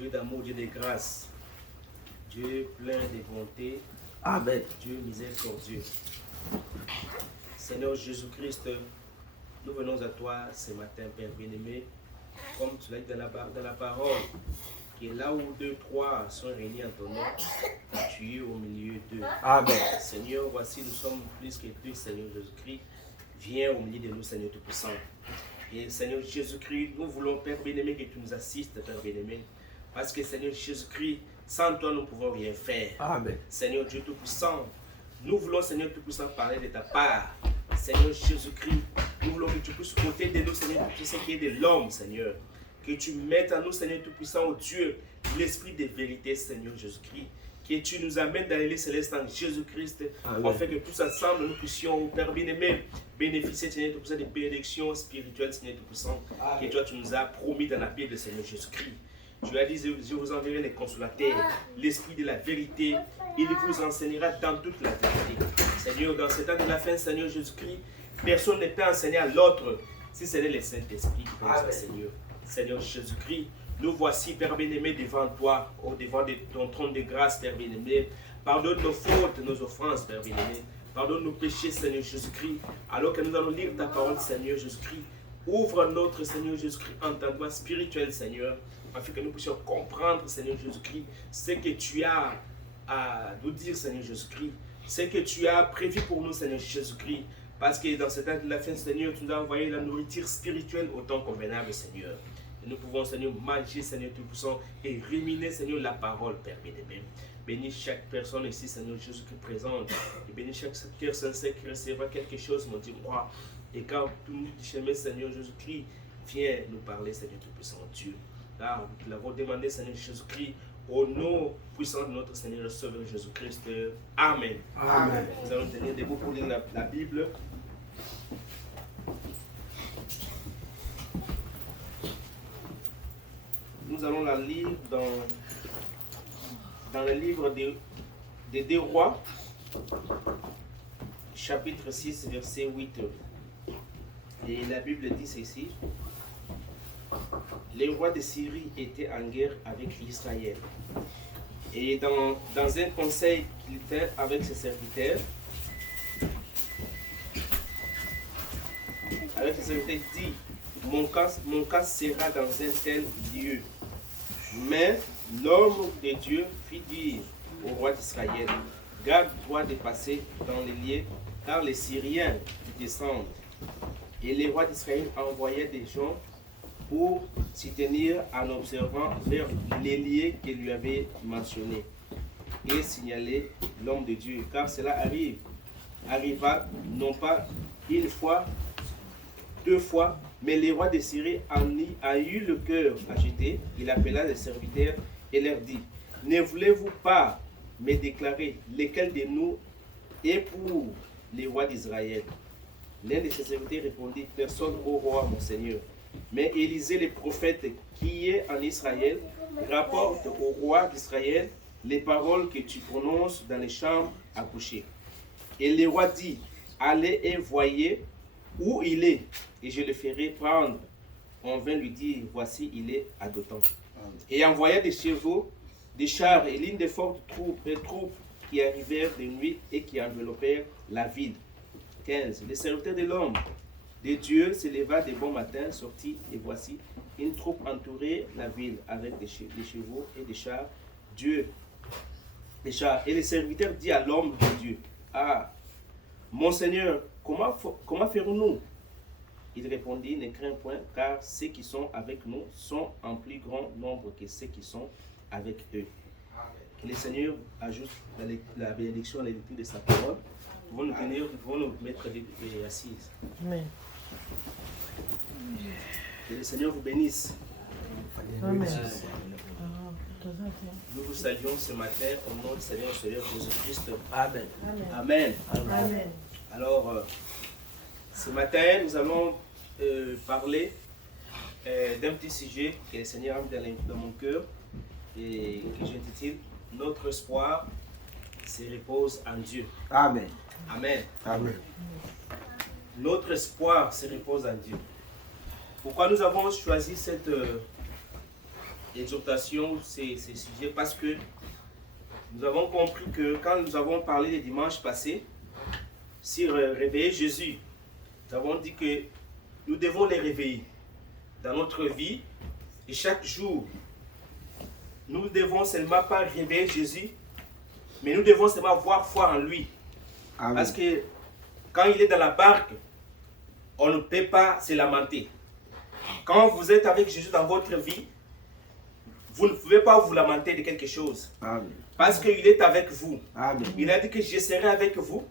Dieu d'amour, Dieu de grâce, Dieu plein de bonté, Amen. Dieu miséricordieux. Seigneur Jésus-Christ, nous venons à toi ce matin, Père bien-aimé, comme tu l'as dit dans la parole, que là où 2, 3 sont réunis en ton nom, tu es au milieu d'eux. Amen. Seigneur, voici, nous sommes plus que plus, Seigneur Jésus-Christ. Viens au milieu de nous, Seigneur Tout-Puissant. Et Seigneur Jésus-Christ, nous voulons, Père bien-aimé, que tu nous assistes, Père bien-aimé. Parce que Seigneur Jésus-Christ, sans toi, nous ne pouvons rien faire. Amen. Seigneur Dieu Tout-Puissant, nous voulons, Seigneur Tout-Puissant, parler de ta part. Seigneur Jésus-Christ, nous voulons que tu puisses ôter de nous, Seigneur Tout-Puissant, qui est de l'homme, Seigneur. Que tu mettes en nous, Seigneur Tout-Puissant, oh Dieu, l'esprit de vérité, Seigneur Jésus-Christ. Que tu nous amènes dans les célestes en Jésus-Christ, afin que tous ensemble nous puissions, Père bien-aimé, bénéficier, Seigneur Tout-Puissant, des bénédictions spirituelles, Seigneur Tout-Puissant, que toi tu nous as promis dans la Bible, Seigneur Jésus-Christ. Tu as dit, je vous enverrai les consolateurs, l'esprit de la vérité, il vous enseignera dans toute la vérité. Seigneur, dans ce temps de la fin, Seigneur Jésus-Christ, personne ne peut enseigner à l'autre si ce n'est le Saint-Esprit qui peut nous enseigner. Seigneur Jésus-Christ, nous voici, Père bien-aimé, devant toi, devant ton trône de grâce, Père bien-aimé. Pardonne nos fautes, nos offenses, Père bien-aimé. Pardonne nos péchés, Seigneur Jésus-Christ. Alors que nous allons lire ta parole, Seigneur Jésus-Christ, ouvre notre Seigneur Jésus-Christ entendement spirituel, Seigneur, afin que nous puissions comprendre, Seigneur Jésus-Christ, ce que tu as à nous dire, Seigneur Jésus-Christ, ce que tu as prévu pour nous, Seigneur Jésus-Christ, parce que dans ce temps de la fin, Seigneur, tu nous as envoyé la nourriture spirituelle au temps convenable, Seigneur. Et nous pouvons, Seigneur, manger, Seigneur Tout-Puissant, et ruminer, Seigneur, la parole, Père bien-aimé. Bénis chaque personne ici, Seigneur Jésus-Christ présente, et bénis chaque cœur sincère qui recevra quelque chose, mon Dieu, moi. Et quand tout nous chemin, Seigneur Jésus-Christ, viens nous parler, Seigneur Tout-Puissant, Dieu. Là, nous l'avons demandé, Seigneur Jésus-Christ, au nom puissant de notre Seigneur et Sauveur Jésus-Christ. Amen. Amen. Nous allons tenir debout pour lire la Bible. Nous allons la lire dans le livre des 2 Rois, chapitre 6, verset 8. Et la Bible dit ceci. Les rois de Syrie étaient en guerre avec Israël. Et dans un conseil qu'il tint avec ses serviteurs, il dit, mon cas sera dans un tel lieu. Mais l'homme de Dieu fit dire au roi d'Israël, garde-toi de passer dans les lieux, car les Syriens descendent. Et les rois d'Israël envoyaient des gens pour s'y tenir en observant vers les lieux qu'il lui avait mentionnés et signaler l'homme de Dieu, car cela arriva non pas une fois, 2 fois, mais le roi de Syrie a eu le cœur agité. Il appela les serviteurs et leur dit, ne voulez-vous pas me déclarer lequel de nous est pour les rois d'Israël? L'un de ses serviteurs répondit, personne au roi, mon Seigneur. Mais Élisée, le prophète qui est en Israël, rapporte au roi d'Israël les paroles que tu prononces dans les chambres à coucher. Et le roi dit, allez et voyez où il est, et je le ferai prendre. On vint lui dire, voici, il est à Dothan. Et envoya des chevaux, des chars et l'une des fortes troupes qui arrivèrent de nuit et qui enveloppèrent la ville. 15. Le serviteur de l'homme de Dieu se leva de bon matin, sortit, et voici, une troupe entourait la ville avec des chevaux et des chars. Et le serviteur dit à l'homme de Dieu, ah, mon Seigneur, comment ferons-nous? Il répondit, ne crains point, car ceux qui sont avec nous sont en plus grand nombre que ceux qui sont avec eux. Que le Seigneur ajoute la bénédiction à la lecture de sa parole. Nous pouvons nous mettre assises. Amen. Que le Seigneur vous bénisse. Amen. Nous vous saluons ce matin au nom du Seigneur Jésus-Christ. Amen. Amen. Amen. Alors, ce matin, nous allons parler d'un petit sujet que le Seigneur a mis dans mon cœur et que j'intitule « Notre espoir se repose en Dieu ». Amen. Amen. Amen. Notre espoir se repose en Dieu. Pourquoi nous avons choisi exhortation, ces sujets, parce que nous avons compris que quand nous avons parlé les dimanches passés sur réveiller Jésus, nous avons dit que nous devons les réveiller dans notre vie et chaque jour. Nous devons seulement pas réveiller Jésus, mais nous devons seulement avoir foi en lui. Amen. Parce que quand il est dans la barque, on ne peut pas se lamenter. Quand vous êtes avec Jésus dans votre vie, vous ne pouvez pas vous lamenter de quelque chose. Amen. Parce qu'il est avec vous. Amen. Il a dit que je serai avec vous.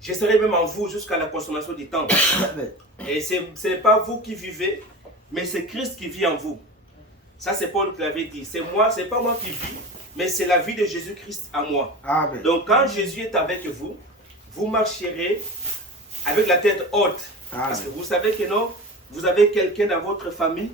Je serai même en vous jusqu'à la consommation du temps. Amen. Et ce n'est pas vous qui vivez, mais c'est Christ qui vit en vous. Ça, c'est Paul qui l'avait dit. C'est moi, c'est pas moi qui vis, mais c'est la vie de Jésus-Christ à moi. Amen. Donc, quand Jésus est avec vous, vous marcherez avec la tête haute. Amen. Parce que vous savez que non, vous avez quelqu'un dans votre famille,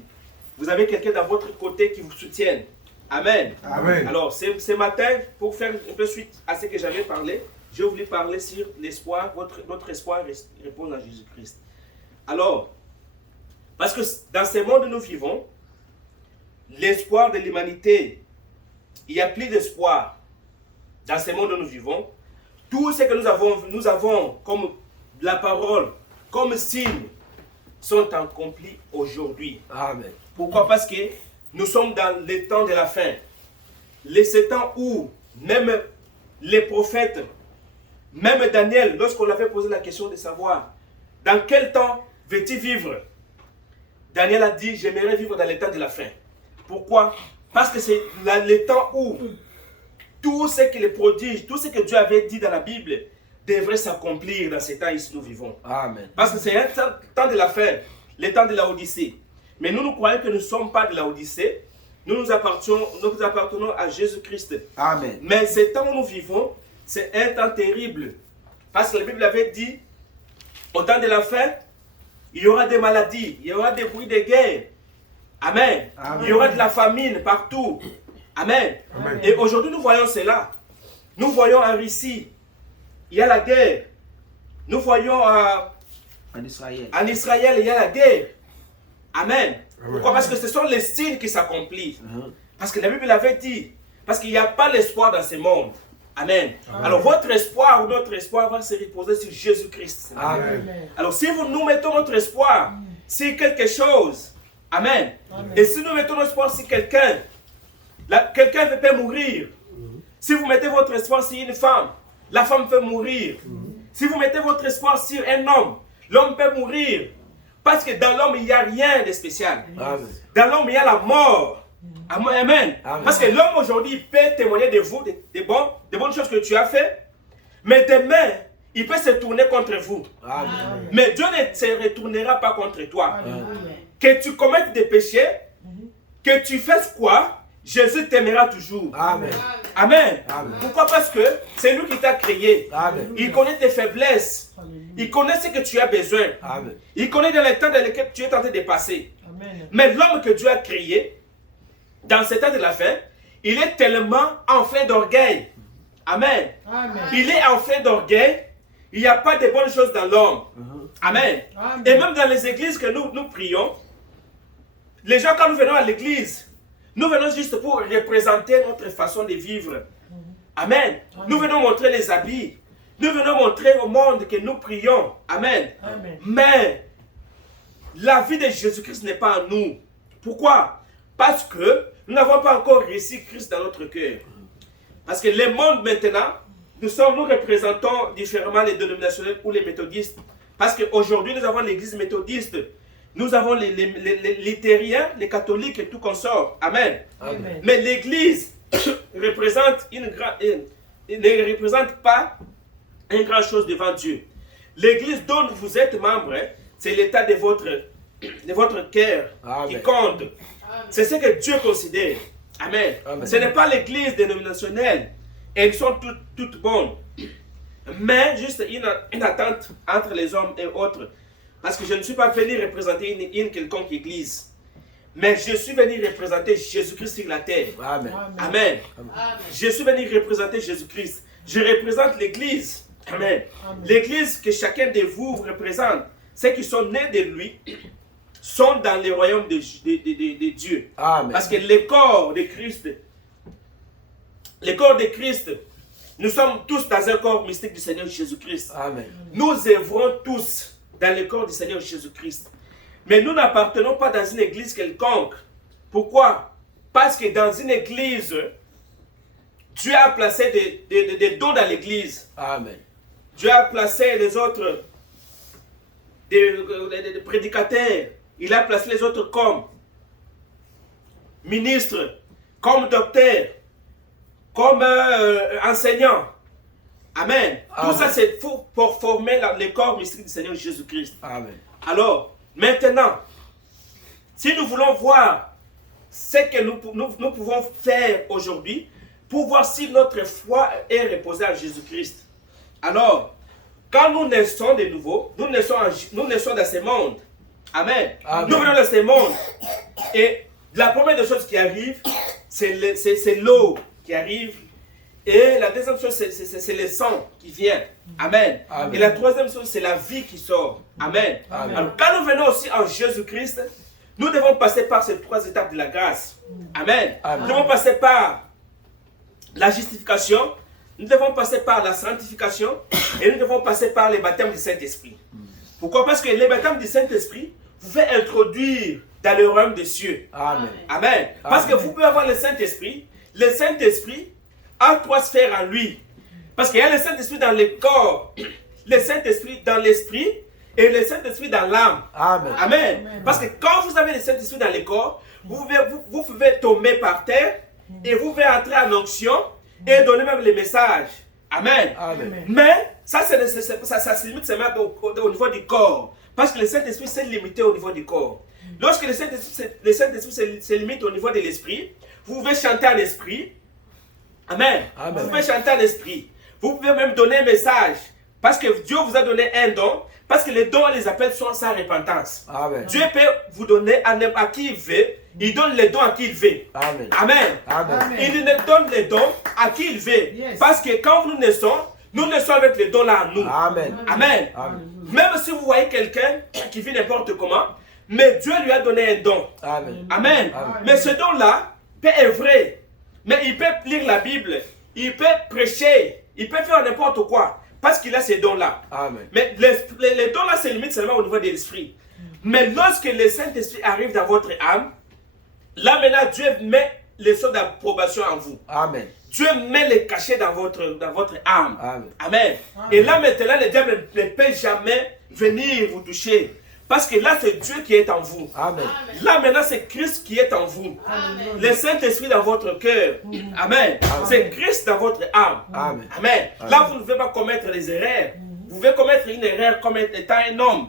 vous avez quelqu'un dans votre côté qui vous soutienne. Amen. Amen. Alors, ce matin, pour faire un peu suite à ce que j'avais parlé, je voulais parler sur l'espoir, notre espoir repose en Jésus-Christ. Alors, parce que dans ce monde où nous vivons, l'espoir de l'humanité, il n'y a plus d'espoir. Dans ce monde où nous vivons, tout ce que nous avons comme la parole, comme signe, sont accomplis aujourd'hui. Amen. Pourquoi? Parce que nous sommes dans les temps de la fin. Ces temps où même les prophètes, même Daniel, lorsqu'on lui avait posé la question de savoir dans quel temps veux-tu vivre, Daniel a dit, j'aimerais vivre dans les temps de la fin. Pourquoi? Parce que c'est le temps où tout ce que les prodiges, tout ce que Dieu avait dit dans la Bible devrait s'accomplir dans ces temps ici nous vivons. Amen. Parce que c'est un temps de la fin, le temps de la Odyssée. Mais nous croyons que nous ne sommes pas de la Odyssée. Nous appartenons à Jésus-Christ. Amen. Mais ce temps où nous vivons, c'est un temps terrible. Parce que la Bible avait dit, au temps de la fin, il y aura des maladies, il y aura des bruits de guerre. Amen. Amen. Il y aura de la famine partout. Amen. Amen. Et aujourd'hui, nous voyons cela. Nous voyons en Russie, il y a la guerre. Nous voyons en Israël, il y a la guerre. Amen. Amen. Pourquoi? Parce que ce sont les signes qui s'accomplissent. Parce que la Bible l'avait dit. Parce qu'il n'y a pas l'espoir dans ce monde. Amen. Amen. Alors votre espoir ou notre espoir va se reposer sur Jésus-Christ. Amen. Alors si nous mettons notre espoir sur quelque chose, Amen. Amen. Et si nous mettons notre espoir sur quelqu'un, quelqu'un peut mourir. Si vous mettez votre espoir sur une femme, la femme peut mourir. Si vous mettez votre espoir sur un homme, l'homme peut mourir. Parce que dans l'homme, il n'y a rien de spécial. Amen. Dans l'homme, il y a la mort. Amen. Amen. Parce que l'homme aujourd'hui peut témoigner de vous, des bonnes choses que tu as fait. Mais demain, il peut se tourner contre vous. Amen. Mais Dieu ne se retournera pas contre toi. Amen. Que tu commettes des péchés, que tu fasses quoi, Jésus t'aimera toujours. Amen. Amen. Amen. Pourquoi? Parce que c'est lui qui t'a créé. Amen. Il connaît tes faiblesses. Il connaît ce que tu as besoin. Amen. Il connaît dans les temps dans lesquels tu es tenté de passer. Amen. Mais l'homme que Dieu a créé, dans ce temps de la fin, il est tellement enflé d'orgueil. Amen. Amen. Il est enflé d'orgueil. Il n'y a pas de bonnes choses dans l'homme. Amen. Amen. Et même dans les églises que nous prions, les gens, quand nous venons à l'église, nous venons juste pour représenter notre façon de vivre. Amen. Amen. Nous venons montrer les habits. Nous venons montrer au monde que nous prions. Amen. Amen. Mais la vie de Jésus-Christ n'est pas en nous. Pourquoi? Parce que nous n'avons pas encore reçu Christ dans notre cœur. Parce que le monde maintenant, nous représentons différemment les dénominationnels ou les méthodistes. Parce qu'aujourd'hui, nous avons l'église méthodiste. Nous avons les luthériens, les catholiques et tout consort. Amen. Amen. Mais l'église ne représente pas une grande chose devant Dieu. L'église dont vous êtes membre, c'est l'état de votre cœur qui compte. C'est ce que Dieu considère. Amen. Amen. Ce n'est pas l'église dénominationnelle. Elles sont toutes bonnes. Mais juste une attente entre les hommes et autres. Parce que je ne suis pas venu représenter une quelconque église. Mais je suis venu représenter Jésus-Christ sur la terre. Amen. Amen. Amen. Je suis venu représenter Jésus-Christ. Je représente l'église. Amen. Amen. L'église que chacun de vous représente. Ceux qui sont nés de lui. sont dans le royaume de Dieu. Amen. Parce que le corps de Christ, nous sommes tous dans un corps mystique du Seigneur Jésus-Christ. Amen. Nous œuvrons tous dans le corps du Seigneur Jésus-Christ. Mais nous n'appartenons pas dans une église quelconque. Pourquoi? Parce que dans une église, Dieu a placé des dons dans l'église. Amen. Dieu a placé les autres, des prédicateurs. Il a placé les autres comme ministres, comme docteurs, comme enseignants. Amen. Amen. Tout ça, c'est pour former le corps mystique du Seigneur Jésus-Christ. Amen. Alors, maintenant, si nous voulons voir ce que nous pouvons faire aujourd'hui, pour voir si notre foi est reposée en Jésus-Christ. Alors, quand nous naissons de nouveau, nous naissons dans ce monde. Amen. Amen. Nous venons dans ce monde. Et la première des choses qui arrive, c'est l'eau qui arrive. Et la deuxième chose, c'est le sang qui vient. Amen. Amen. Et la troisième chose, c'est la vie qui sort. Amen. Amen. Alors, quand nous venons aussi en Jésus-Christ, nous devons passer par ces trois étapes de la grâce. Amen. Amen. Nous devons passer par la justification, nous devons passer par la sanctification et nous devons passer par les baptêmes du Saint-Esprit. Pourquoi? Parce que les baptêmes du Saint-Esprit vous fait introduire dans le royaume des cieux. Amen. Amen. Parce que vous pouvez avoir le Saint-Esprit. Le Saint-Esprit a trois sphères en lui. Parce qu'il y a le Saint-Esprit dans le corps, le Saint-Esprit dans l'esprit et le Saint-Esprit dans l'âme. Amen. Amen. Parce que quand vous avez le Saint-Esprit dans le corps, vous pouvez tomber par terre et vous pouvez entrer en onction et donner même les messages. Amen. Amen. Mais ça se limite seulement au niveau du corps. Parce que le Saint-Esprit s'est limité au niveau du corps. Lorsque le Saint-Esprit se limite au niveau de l'esprit, vous pouvez chanter en esprit. Amen. Amen. Vous pouvez chanter en esprit. Vous pouvez même donner un message. Parce que Dieu vous a donné un don. Parce que les dons, on les appelle sans repentance. Amen. Dieu peut vous donner à qui il veut. Il donne les dons à qui il veut. Amen. Amen. Amen. Il nous donne les dons à qui il veut. Yes. Parce que quand nous naissons avec les dons là en nous. Amen. Amen. Amen. Même si vous voyez quelqu'un qui vit n'importe comment, mais Dieu lui a donné un don. Amen. Amen. Amen. Mais ce don-là peut œuvrer. Mais il peut lire la Bible. Il peut prêcher. Il peut faire n'importe quoi. Parce qu'il a ces dons-là. Amen. Mais les dons-là se limitent seulement au niveau de l'esprit. Mais lorsque le Saint-Esprit arrive dans votre âme, là maintenant Dieu met les sortes d'approbation en vous. Amen. Dieu met les cachets dans votre âme. Amen. Amen. Et là maintenant, le diable ne peut jamais venir vous toucher. Parce que là, c'est Dieu qui est en vous. Amen. Là maintenant, c'est Christ qui est en vous. Amen. Le Saint-Esprit dans votre cœur. Amen. C'est Christ dans votre âme. Amen. Amen. Là, vous ne devez pas commettre les erreurs. Vous devez commettre une erreur comme étant un homme.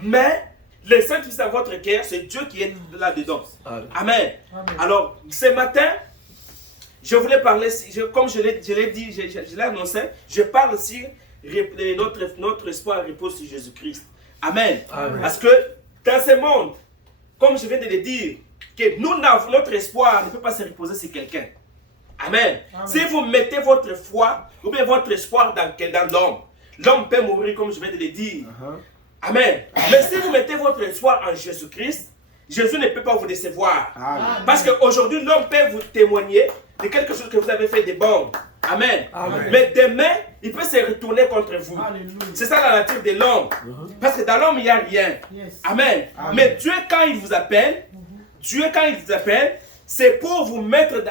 Mais le Saint-Esprit dans votre cœur, c'est Dieu qui est là-dedans. Amen. Amen. Amen. Alors, ce matin, je voulais parler, comme je l'ai dit, je l'ai annoncé, je parle sur notre espoir repose sur Jésus-Christ. Amen. Amen. Parce que dans ce monde, comme je viens de le dire, que notre espoir ne peut pas se reposer sur quelqu'un. Amen. Amen. Si vous mettez votre foi ou bien votre espoir dans l'homme, l'homme peut mourir comme je viens de le dire. Amen. Mais si vous mettez votre espoir en Jésus-Christ, Jésus ne peut pas vous décevoir. Amen. Parce qu'aujourd'hui, l'homme peut vous témoigner de quelque chose que vous avez fait de bon. Amen. Amen. Mais demain, il peut se retourner contre vous. Alléluia. C'est ça la nature de l'homme. Parce que dans l'homme, il n'y a rien. Yes. Amen. Amen. Mais Dieu, quand il vous appelle, c'est pour vous mettre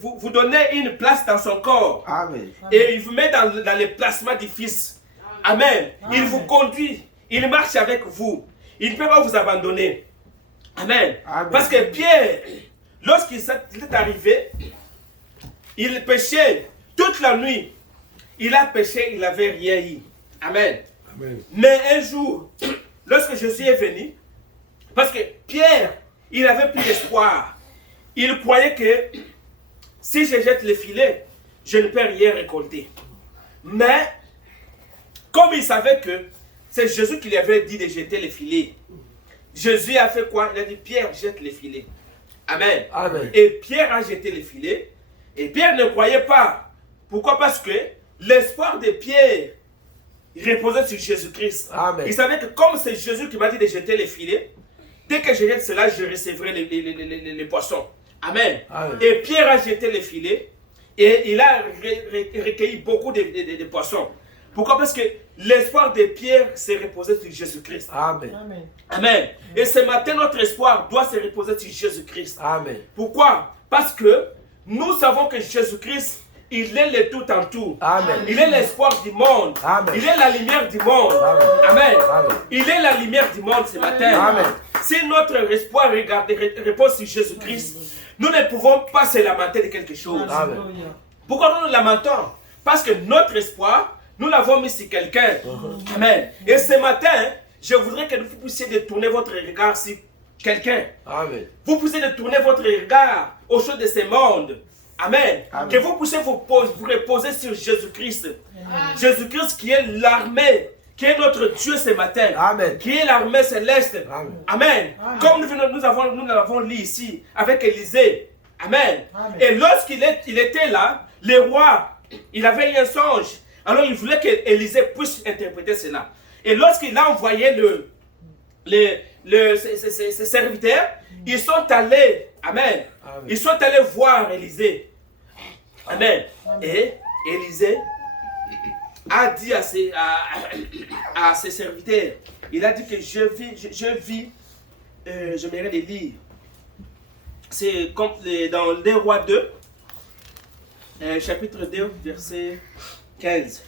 vous donner une place dans son corps. Amen. Et il vous met dans le placement du Fils. Amen. Il vous conduit. Il marche avec vous. Il ne peut pas vous abandonner. Amen. Amen. Parce que Pierre, lorsqu'il est arrivé, il péchait toute la nuit. Il a péché, il n'avait rien eu. Amen. Amen. Mais un jour, lorsque Jésus est venu, parce que Pierre, il avait plus d'espoir. Il croyait que si je jette le filet, je ne peux rien récolter. Mais, comme il savait que c'est Jésus qui lui avait dit de jeter le filet, Jésus a fait quoi? Il a dit, Pierre, jette le filet. Amen. Amen. Et Pierre a jeté le filet. Et Pierre ne croyait pas. Pourquoi? Parce que l'espoir de Pierre reposait sur Jésus-Christ. Amen. Il savait que comme c'est Jésus qui m'a dit de jeter les filets, dès que je jette cela, je recevrai les poissons. Amen. Amen. Et Pierre a jeté les filets et il a recueilli beaucoup de poissons. Pourquoi? Parce que l'espoir de Pierre s'est reposé sur Jésus-Christ. Amen. Amen. Amen. Et ce matin, notre espoir doit se reposer sur Jésus-Christ. Amen. Pourquoi? Parce que nous savons que Jésus-Christ, il est le tout en tout. Amen. Il est l'espoir du monde. Amen. Il est la lumière du monde. Amen. Amen. Amen. Il est la lumière du monde ce matin. Amen. Si notre espoir repose sur Jésus-Christ, nous ne pouvons pas se lamenter de quelque chose. Amen. Pourquoi nous nous lamentons? Parce que notre espoir, nous l'avons mis sur quelqu'un. Amen. Et ce matin, je voudrais que vous puissiez détourner votre regard sur quelqu'un. Amen. Vous puissiez détourner votre regard aux choses de ce monde. Amen. Amen. Que vous puissiez vous reposer sur Jésus-Christ. Jésus-Christ qui est l'armée, qui est notre Dieu ce matin. Amen. Qui est l'armée céleste. Amen. Amen. Comme nous l'avons lu ici avec Élisée. Amen. Et lorsqu'il était là, le roi, il avait eu un songe. Alors il voulait qu'Élisée puisse interpréter cela. Et lorsqu'il a envoyé ses serviteurs, ils sont allés, amen, Amen. ils sont allés voir Élisée. Amen. Et Élisée a dit à ses serviteurs, il a dit que j'aimerais les lire. C'est comme dans 2 Rois 2, chapitre 2, verset 15.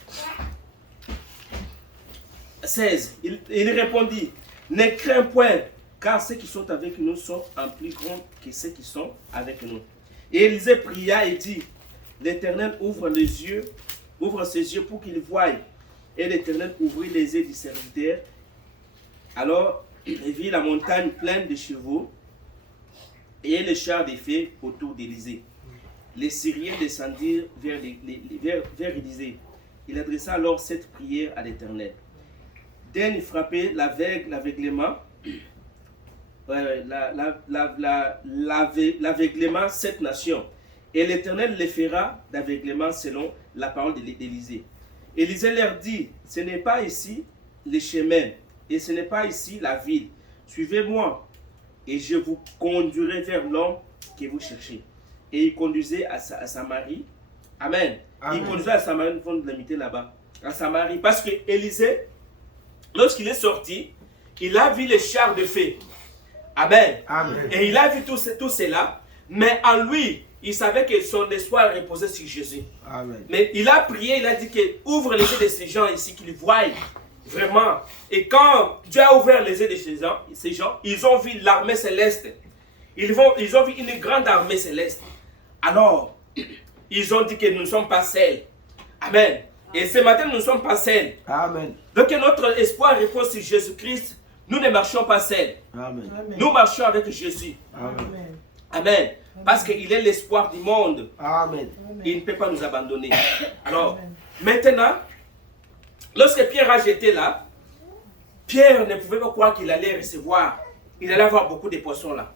16. Il répondit, ne crains point, car ceux qui sont avec nous sont en plus grands que ceux qui sont avec nous. Et Élisée pria et dit, l'Éternel ouvre ses yeux pour qu'il voie. Et l'Éternel ouvrit les yeux du serviteur. Alors il vit la montagne pleine de chevaux et les chars d'effet autour d'Élisée. Les Syriens descendirent vers Élisée. Il adressa alors cette prière à l'Éternel. Daigne frapper l'aveuglement cette nation. Et l'Éternel les fera d'aveuglement selon la parole d'Élisée. Élisée leur dit, ce n'est pas ici les chemins, et ce n'est pas ici la ville. Suivez-moi, et je vous conduirai vers l'homme que vous cherchez. Et il conduisait à Samarie. Amen. Amen. Il conduisait à Samarie, nous vont l'imiter là-bas. À Samarie. Parce que Élisée, lorsqu'il est sorti, il a vu les chars de feu. Amen. Amen. Et il a vu tout cela. Mais en lui, il savait que son espoir reposait sur Jésus. Amen. Mais il a prié, il a dit que ouvre les yeux de ces gens ici, qu'ils voient vraiment. Et quand Dieu a ouvert les yeux de ces gens, ils ont vu l'armée céleste. Ils ont vu une grande armée céleste. Alors, ils ont dit que nous ne sommes pas seuls. Amen. Et ce matin, nous ne sommes pas seuls. Amen. Donc notre espoir repose sur Jésus-Christ. Nous ne marchons pas seuls. Amen. Nous marchons avec Jésus. Amen. Amen. Parce qu'il est l'espoir du monde. Amen. Il ne peut pas nous abandonner. Alors, maintenant, lorsque Pierre a jeté là, Pierre ne pouvait pas croire qu'il allait recevoir. Il allait avoir beaucoup de poissons là.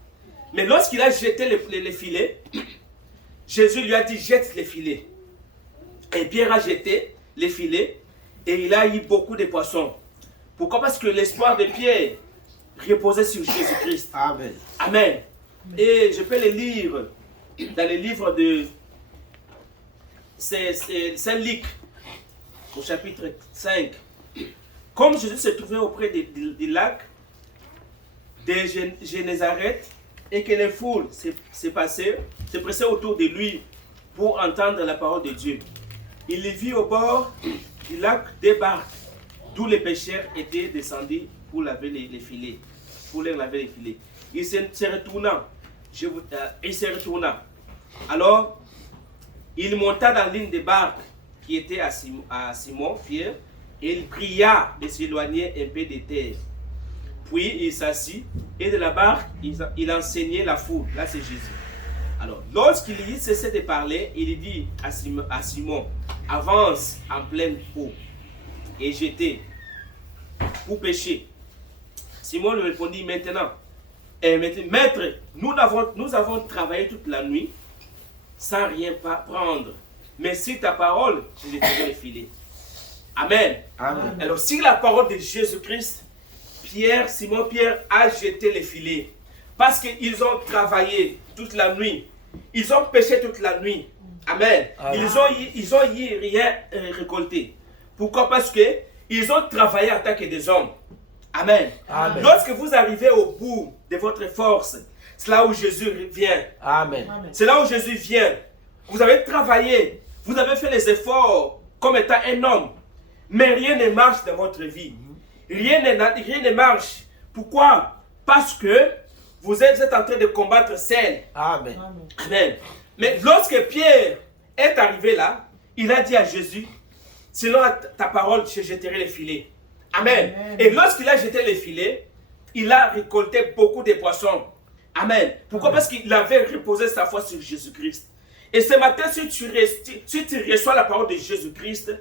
Mais lorsqu'il a jeté les filets, Jésus lui a dit, jette les filets. Et Pierre a jeté les filets et il a eu beaucoup de poissons. Pourquoi? Parce que l'espoir de Pierre reposait sur Jésus-Christ. Amen. Amen. Et je peux les lire dans les livres de Saint-Luc, au chapitre 5. Comme Jésus se trouvait auprès du lac de Génézareth et que les foules se pressaient autour de lui pour entendre la parole de Dieu, il les vit au bord du lac des barques, d'où les pêcheurs étaient descendus pour laver les filets, pour leur laver les filets. Il se retourna. Alors, il monta dans l'une des barques qui était à Simon, Pierre, et il pria de s'éloigner un peu de terre. Puis il s'assit et de la barque, il enseignait la foule. Là, c'est Jésus. Alors, lorsqu'il cessait de parler, il dit à Simon, avance en pleine eau et jetez pour pêcher. Simon lui répondit, maintenant, maître, nous avons travaillé toute la nuit sans rien prendre. Mais si ta parole, je jetterai le filet. Amen. Amen. Alors, si la parole de Jésus-Christ, Simon Pierre a jeté les filets. Parce qu'ils ont travaillé toute la nuit. Ils ont pêché toute la nuit. Amen. Amen. Ils ont rien récolté. Pourquoi? Parce qu'ils ont travaillé en tant que des hommes. Amen. Amen. Lorsque vous arrivez au bout de votre force, c'est là où Jésus vient. Amen. C'est là où Jésus vient. Vous avez travaillé. Vous avez fait les efforts comme étant un homme. Mais rien ne marche dans votre vie. Rien ne marche. Pourquoi? Parce que vous êtes en train de combattre seul. Amen. Amen. Mais lorsque Pierre est arrivé là, il a dit à Jésus, selon ta parole, je jetterai les filets. Amen. Et lorsqu'il a jeté les filets, il a récolté beaucoup de poissons. Amen. Pourquoi? Parce qu'il avait reposé sa foi sur Jésus-Christ. Et ce matin, si tu reçois la parole de Jésus-Christ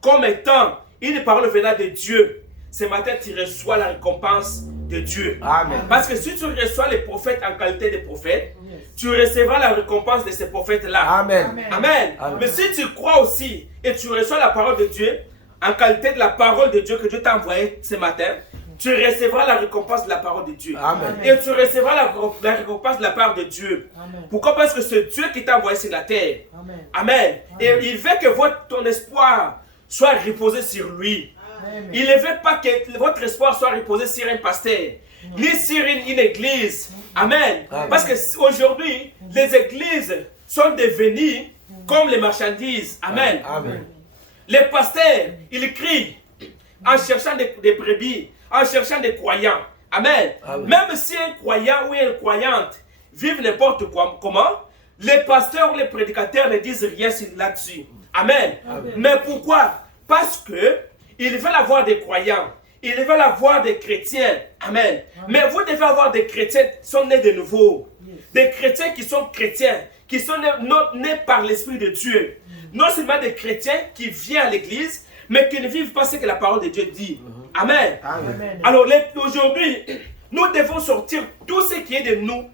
comme étant une parole venant de Dieu, ce matin, tu reçois la récompense de Dieu. Amen. Parce que si tu reçois les prophètes en qualité de prophètes, tu recevras la récompense de ces prophètes-là. Amen. Amen. Amen. Mais si tu crois aussi et tu reçois la parole de Dieu en qualité de la parole de Dieu que Dieu t'a envoyée ce matin, tu recevras la récompense de la parole de Dieu. Amen. Et tu recevras la récompense de la part de Dieu. Amen. Pourquoi? Parce que c'est Dieu qui t'a envoyé sur la terre. Amen. Amen. Et il veut que ton espoir soit reposé sur lui. Amen. Il ne veut pas que votre espoir soit reposé sur un pasteur, ni sur une église. Amen. Amen. Parce qu'aujourd'hui, les églises sont devenues comme les marchandises. Amen. Amen. Les pasteurs, ils crient en cherchant des brebis, en cherchant des croyants. Amen. Amen. Même si un croyant ou une croyante vivent n'importe comment, les pasteurs ou les prédicateurs ne disent rien là-dessus. Amen. Amen. Mais pourquoi? Parce que ils veulent avoir des croyants. Ils veulent avoir des chrétiens. Amen. Mais vous devez avoir des chrétiens qui sont nés de nouveau. Des chrétiens qui sont chrétiens, qui sont nés par l'Esprit de Dieu. Non seulement des chrétiens qui viennent à l'église, mais qui ne vivent pas ce que la parole de Dieu dit. Amen. Amen. Alors aujourd'hui, nous devons sortir tout ce qui est de nous,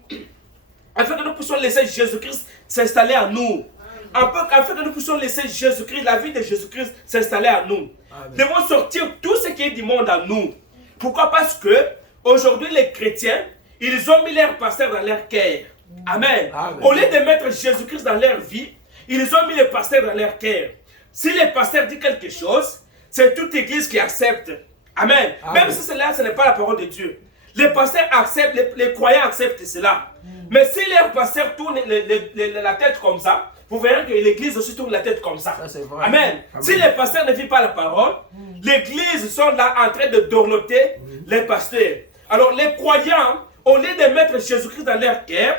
afin que nous puissions laisser Jésus-Christ s'installer à nous. Afin que nous puissions laisser Jésus-Christ, la vie de Jésus-Christ s'installer à nous. Amen. Nous devons sortir tout ce qui est du monde à nous. Pourquoi? Parce que aujourd'hui les chrétiens, ils ont mis leur pasteur dans leur cœur. Amen. Amen. Au lieu de mettre Jésus-Christ dans leur vie, ils ont mis le pasteur dans leur cœur. Si le pasteur dit quelque chose, c'est toute église qui accepte. Amen. Amen. Même si cela, ce n'est pas la parole de Dieu. Les pasteurs acceptent, les croyants acceptent cela. Mais si leur pasteur tourne la tête comme ça, vous verrez que l'église aussi tourne la tête comme ça. Ça, c'est vrai. Amen. Amen. Si les pasteurs ne vivent pas la parole, l'église sont là en train de dorloter les pasteurs. Alors les croyants, au lieu de mettre Jésus-Christ dans leur cœur,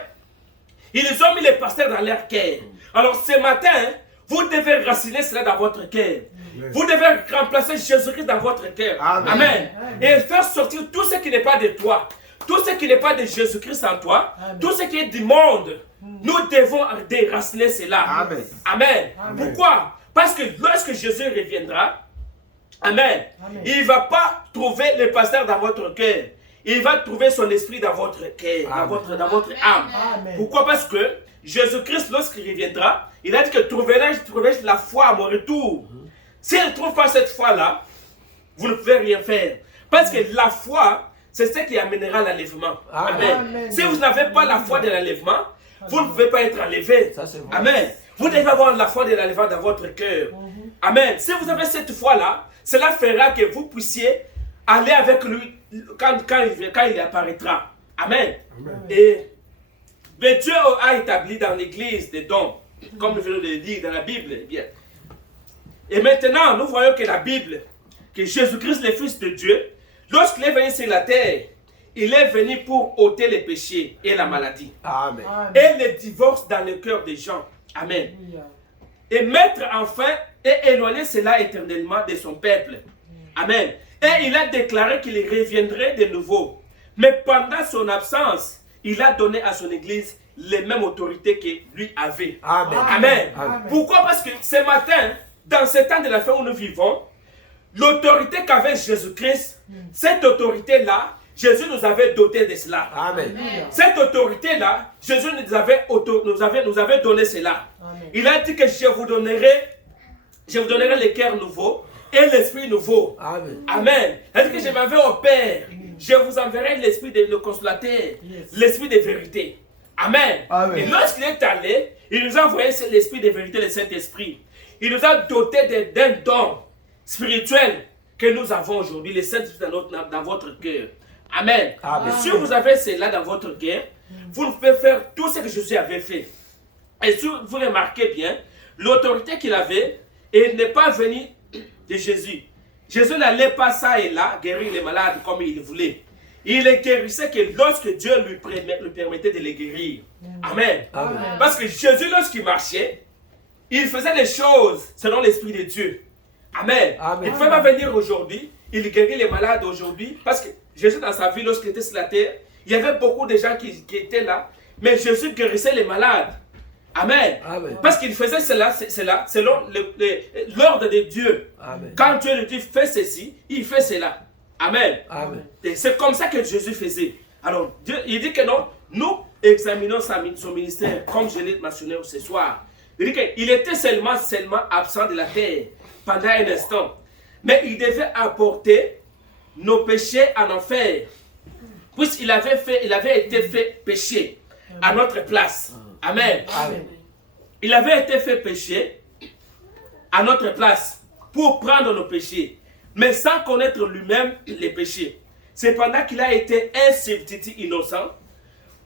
ils ont mis les pasteurs dans leur cœur. Alors ce matin, vous devez raciner cela dans votre cœur. Vous devez remplacer Jésus-Christ dans votre cœur. Amen. Amen. Et faire sortir tout ce qui n'est pas de toi. Tout ce qui n'est pas de Jésus-Christ en toi. Amen. Tout ce qui est du monde. Nous devons déraciner cela. Amen. Amen. Amen. Pourquoi? Parce que lorsque Jésus reviendra, Amen, Amen. il ne va pas trouver le pasteur dans votre cœur. Il va trouver son esprit dans votre cœur, dans votre âme. Amen. Pourquoi? Parce que Jésus-Christ, lorsqu'il reviendra, il a dit que trouverai-je la foi à mon retour. S'il ne trouve pas cette foi-là, vous ne pouvez rien faire. Parce que la foi, c'est ce qui amènera l'enlèvement. Amen. Amen. Amen. Si vous n'avez pas la foi de l'enlèvement, vous ne pouvez pas être enlevé. Ça, c'est vrai. Amen. Vous devez avoir la foi de l'enlèvement dans votre cœur. Amen. Si vous avez cette foi-là, cela fera que vous puissiez aller avec lui quand il apparaîtra. Amen. Amen. Et mais Dieu a établi dans l'église des dons, comme nous venons de le dire dans la Bible. Bien. Et maintenant, nous voyons que la Bible, que Jésus-Christ, le Fils de Dieu, lorsqu'il est venu sur la terre, il est venu pour ôter les péchés et la maladie. Amen. Amen. Et le divorce dans le cœur des gens. Amen. Alléluia. Et mettre enfin et éloigner cela éternellement de son peuple. Amen. Et il a déclaré qu'il reviendrait de nouveau. Mais pendant son absence, il a donné à son église les mêmes autorités que lui avait. Amen. Amen. Amen. Pourquoi? Parce que ce matin, dans ce temps de la fin où nous vivons, l'autorité qu'avait Jésus-Christ, cette autorité-là, Jésus nous avait doté de cela. Amen. Cette autorité-là, Jésus nous avait donné cela. Amen. Il a dit que je vous donnerai le cœur nouveau et l'esprit nouveau. Amen. Amen. C'est-à-dire que je m'en vais au Père. Je vous enverrai l'esprit de le consolateur, l'esprit de vérité. Amen. Amen. Et lorsqu'il est allé, il nous a envoyé l'esprit de vérité, le Saint-Esprit. Il nous a doté d'un don spirituel que nous avons aujourd'hui, le Saint-Esprit dans votre cœur. Amen. Amen. Et si vous avez cela dans votre cœur, vous pouvez faire tout ce que Jésus avait fait. Et si vous remarquez bien, l'autorité qu'il avait, il n'est pas venu de Jésus. Jésus n'allait pas ça et là guérir les malades comme il voulait. Il les guérissait que lorsque Dieu lui permettait de les guérir. Amen. Amen. Parce que Jésus, lorsqu'il marchait, il faisait des choses selon l'Esprit de Dieu. Amen. Amen. Il ne pouvait pas venir aujourd'hui, il guérit les malades aujourd'hui. Parce que Jésus, dans sa vie, lorsqu'il était sur la terre, il y avait beaucoup de gens qui étaient là. Mais Jésus guérissait les malades. Amen. Amen. Parce qu'il faisait cela selon l'ordre de Dieu. Amen. Quand Dieu lui dit fais ceci, il fait cela. Amen. Amen. C'est comme ça que Jésus faisait. Alors, Dieu, il dit que non, nous examinons son ministère, comme je l'ai mentionné ce soir. Il dit qu'il était seulement absent de la terre pendant un instant. Mais il devait apporter nos péchés en enfer. Puisqu'il avait été fait péché à notre place. Amen. Amen. Il avait été fait péché à notre place pour prendre nos péchés, mais sans connaître lui-même les péchés. Cependant qu'il a été un substitut innocent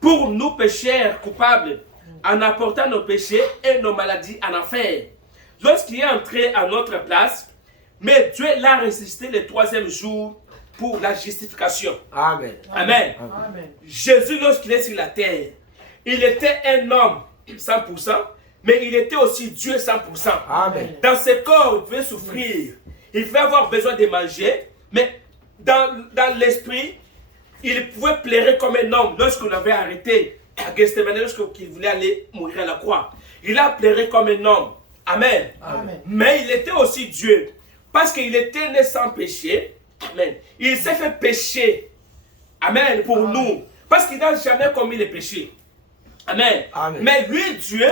pour nous pécheurs coupables, en apportant nos péchés et nos maladies en enfer. Lorsqu'il est entré à notre place, mais Dieu l'a ressuscité le troisième jour pour la justification. Amen. Amen. Amen. Jésus, lorsqu'il est sur la terre, il était un homme 100%, mais il était aussi Dieu 100%. Amen. Dans ce corps, il pouvait souffrir, il pouvait avoir besoin de manger, mais dans l'esprit, il pouvait pleurer comme un homme lorsqu'on l'avait arrêté à Gethsemane, lorsqu'il voulait aller mourir à la croix. Il a pleuré comme un homme. Amen. Amen. Mais il était aussi Dieu, parce qu'il était né sans péché. Amen. Il s'est fait pécher. Amen. Pour nous. Parce qu'il n'a jamais commis le péché. Amen. Amen. Mais lui, Dieu,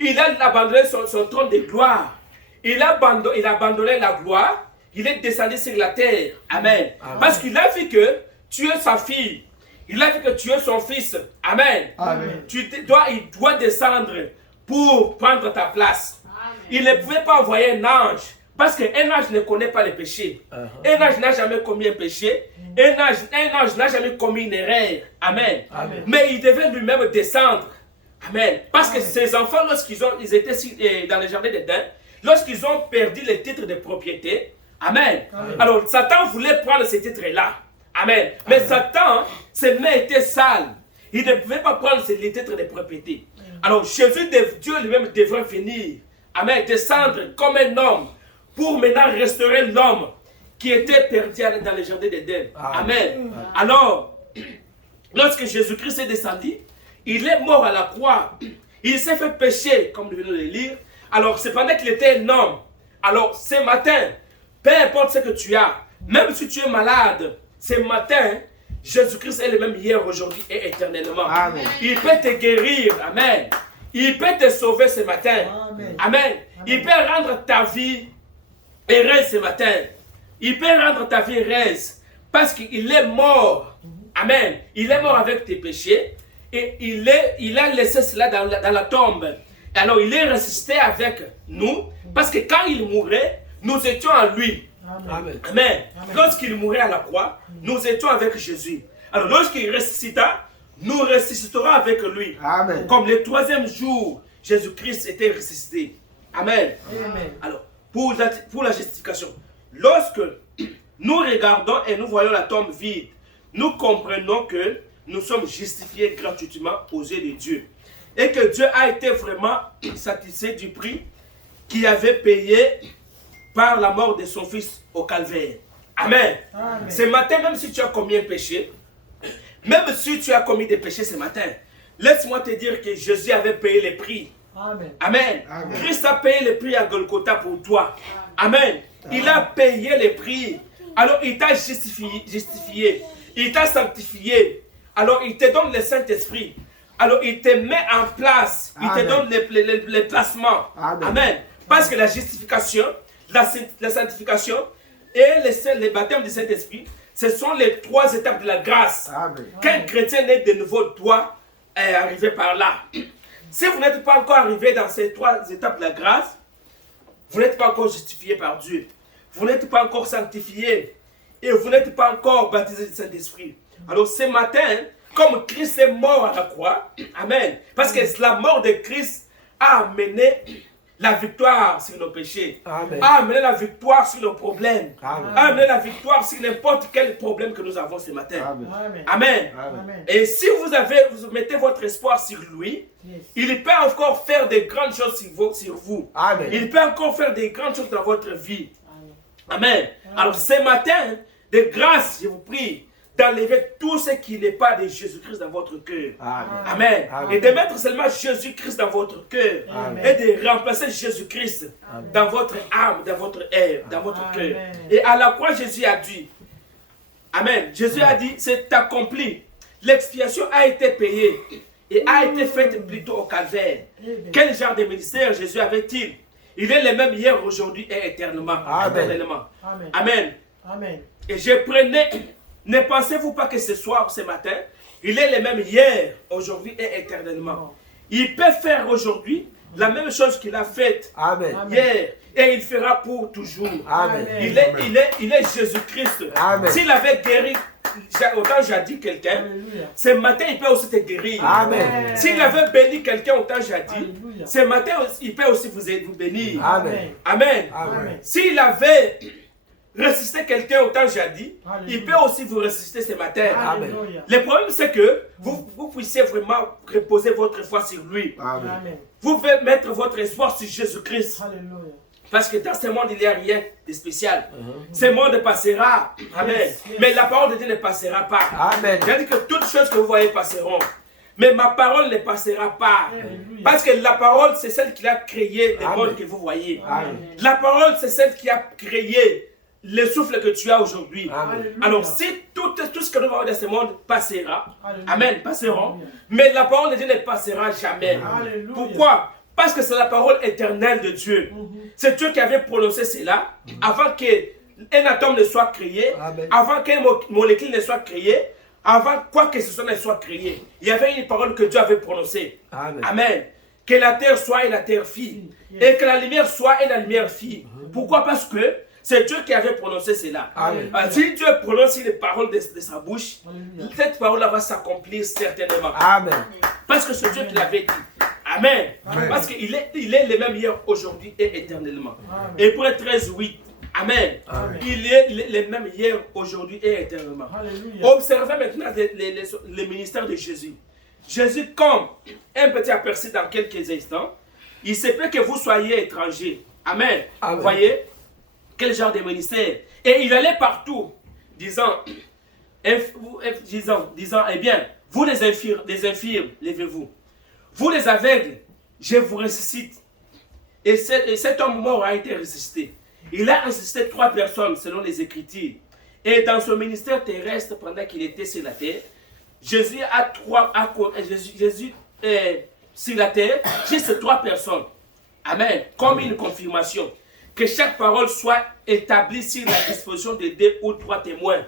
il a abandonné son trône de gloire. Il a abandonné la gloire. Il est descendu sur la terre. Amen. Amen. Parce qu'il a vu que tu es sa fille. Il a vu que tu es son fils. Amen. Amen. Il doit descendre pour prendre ta place. Il ne pouvait pas envoyer un ange. Parce qu'un ange ne connaît pas les péchés. Un ange n'a jamais commis un péché. Un ange n'a jamais commis une erreur. Amen. Amen. Mais il devait lui-même descendre. Amen. Parce que ses enfants, lorsqu'ils étaient dans le jardin d'Éden, lorsqu'ils ont perdu les titres de propriété, Amen. Alors Satan voulait prendre ces titres-là. Amen. Mais Satan, ses mains étaient sales. Il ne pouvait pas prendre les titres de propriété. Alors Jésus, Dieu lui-même devrait venir. Amen. Descendre comme un homme pour maintenant restaurer l'homme qui était perdu dans le jardin d'Éden. Amen. Alors, lorsque Jésus-Christ est descendu, il est mort à la croix. Il s'est fait pécher, comme nous venons de le lire. Alors, c'est pendant qu'il était un homme. Alors, ce matin, peu importe ce que tu as, même si tu es malade, ce matin, Jésus-Christ est le même hier, aujourd'hui et éternellement. Amen. Il peut te guérir. Amen. Il peut te sauver ce matin. Amen. Amen. Il peut rendre ta vie heureuse ce matin. Il peut rendre ta vie heureuse parce qu'il est mort. Amen. Il est mort avec tes péchés et il a laissé cela dans la tombe. Alors il est ressuscité avec nous parce que quand il mourait, nous étions en lui. Amen. Amen. Lorsqu'il mourait à la croix, nous étions avec Jésus. Alors lorsqu'il ressuscita, nous ressusciterons avec lui. Amen. Comme le troisième jour, Jésus-Christ était ressuscité. Amen. Amen. Alors, pour la justification, lorsque nous regardons et nous voyons la tombe vide, nous comprenons que nous sommes justifiés gratuitement aux yeux de Dieu. Et que Dieu a été vraiment satisfait du prix qu'il avait payé par la mort de son fils au calvaire. Amen. Amen. Ce matin, même si tu as commis un péché, même si tu as commis des péchés ce matin, laisse-moi te dire que Jésus avait payé le prix. Amen. Amen. Amen. Christ a payé le prix à Golgotha pour toi. Amen. Il a payé le prix. Alors il t'a justifié. Il t'a sanctifié. Alors il te donne le Saint-Esprit. Alors il te met en place. Il te Amen. donne les placements. Amen. Amen. Parce que la justification, la sanctification et les baptêmes du Saint-Esprit. Ce sont les 3 étapes de la grâce qu'un chrétien né de nouveau doit arriver par là. Si vous n'êtes pas encore arrivé dans ces 3 étapes de la grâce, vous n'êtes pas encore justifié par Dieu. Vous n'êtes pas encore sanctifié. Et vous n'êtes pas encore baptisé du Saint-Esprit. Alors ce matin, comme Christ est mort à la croix, Amen, parce que la mort de Christ a amené la victoire sur nos péchés, Amen. a amené la victoire sur nos problèmes, Amen. a amené la victoire sur n'importe quel problème que nous avons ce matin. Amen. Amen. Amen. Et si vous mettez votre espoir sur lui, il peut encore faire de grandes choses sur vous. Amen. Il peut encore faire de grandes choses dans votre vie. Amen. Alors ce matin, de grâce, je vous prie d'enlever tout ce qui n'est pas de Jésus-Christ dans votre cœur. Amen. Amen. Et de mettre seulement Jésus-Christ dans votre cœur. Amen. Et de remplacer Jésus-Christ dans votre âme, dans votre âme, dans votre cœur. Et à la croix, Jésus a dit, Amen. Jésus a dit, c'est accompli. L'expiation a été payée et a été faite plutôt au calvaire. Quel genre de ministère Jésus avait-il? Il est le même hier, aujourd'hui et éternellement. Éternellement. Amen. Amen. Et je prenais, ne pensez-vous pas que ce soir, ce matin, il est le même hier, aujourd'hui et éternellement. Il peut faire aujourd'hui la même chose qu'il a faite hier et il fera pour toujours. Amen. Il est Jésus-Christ. S'il avait guéri, autant j'ai dit quelqu'un, ce matin il peut aussi te guérir. Amen. S'il avait béni quelqu'un, autant j'ai dit, ce matin il peut aussi vous bénir. Amen. Amen. Amen. S'il avait ressusciter quelqu'un autant j'ai dit, il peut aussi vous ressusciter ce matin. Amen. Le problème c'est que vous puissiez vraiment reposer votre foi sur lui. Amen. Vous devez mettre votre espoir sur Jésus-Christ. Parce que dans ce monde il n'y a rien de spécial. Ce monde passera. Amen. Mais la parole de Dieu ne passera pas. Amen. C'est-à-dire que toutes choses que vous voyez passeront. Mais ma parole ne passera pas. Parce que la parole c'est celle qui a créé le monde que vous voyez. Amen. La parole c'est celle qui a créé le souffle que tu as aujourd'hui. Alors, si tout ce que nous avons dans ce monde passera, Amen, passeront, mais la parole de Dieu ne passera jamais. Pourquoi? Parce que c'est la parole éternelle de Dieu. C'est Dieu qui avait prononcé cela avant qu'un atome ne soit créé, avant qu'une molécule ne soit créée, avant quoi que ce soit ne soit créé. Il y avait une parole que Dieu avait prononcée. Amen. Que la terre soit et la terre fille. Et que la lumière soit et la lumière fille. Pourquoi? Parce que c'est Dieu qui avait prononcé cela. Si Dieu prononce les paroles de sa bouche, cette parole-là va s'accomplir certainement. Amen. Parce que c'est Dieu qui l'avait dit. Amen. Parce qu'il est le même hier, aujourd'hui et éternellement. Et pour être 13:8, Amen. Il est le même hier, aujourd'hui et éternellement. Observez maintenant le ministère de Jésus. Jésus, comme un petit aperçu dans quelques instants, il se peut que vous soyez étrangers. Amen. Vous voyez? Quel genre de ministère? Et il allait partout, disant, eh bien, vous les infirmes, levez-vous. Vous les aveugles, je vous ressuscite. Et cet homme mort a été ressuscité. Il a ressuscité 3 personnes selon les Écritures. Et dans son ministère terrestre, pendant qu'il était sur la terre, Jésus sur la terre, juste 3 personnes. Amen. Comme une confirmation. Que chaque parole soit établie sur la disposition de 2 ou 3 témoins.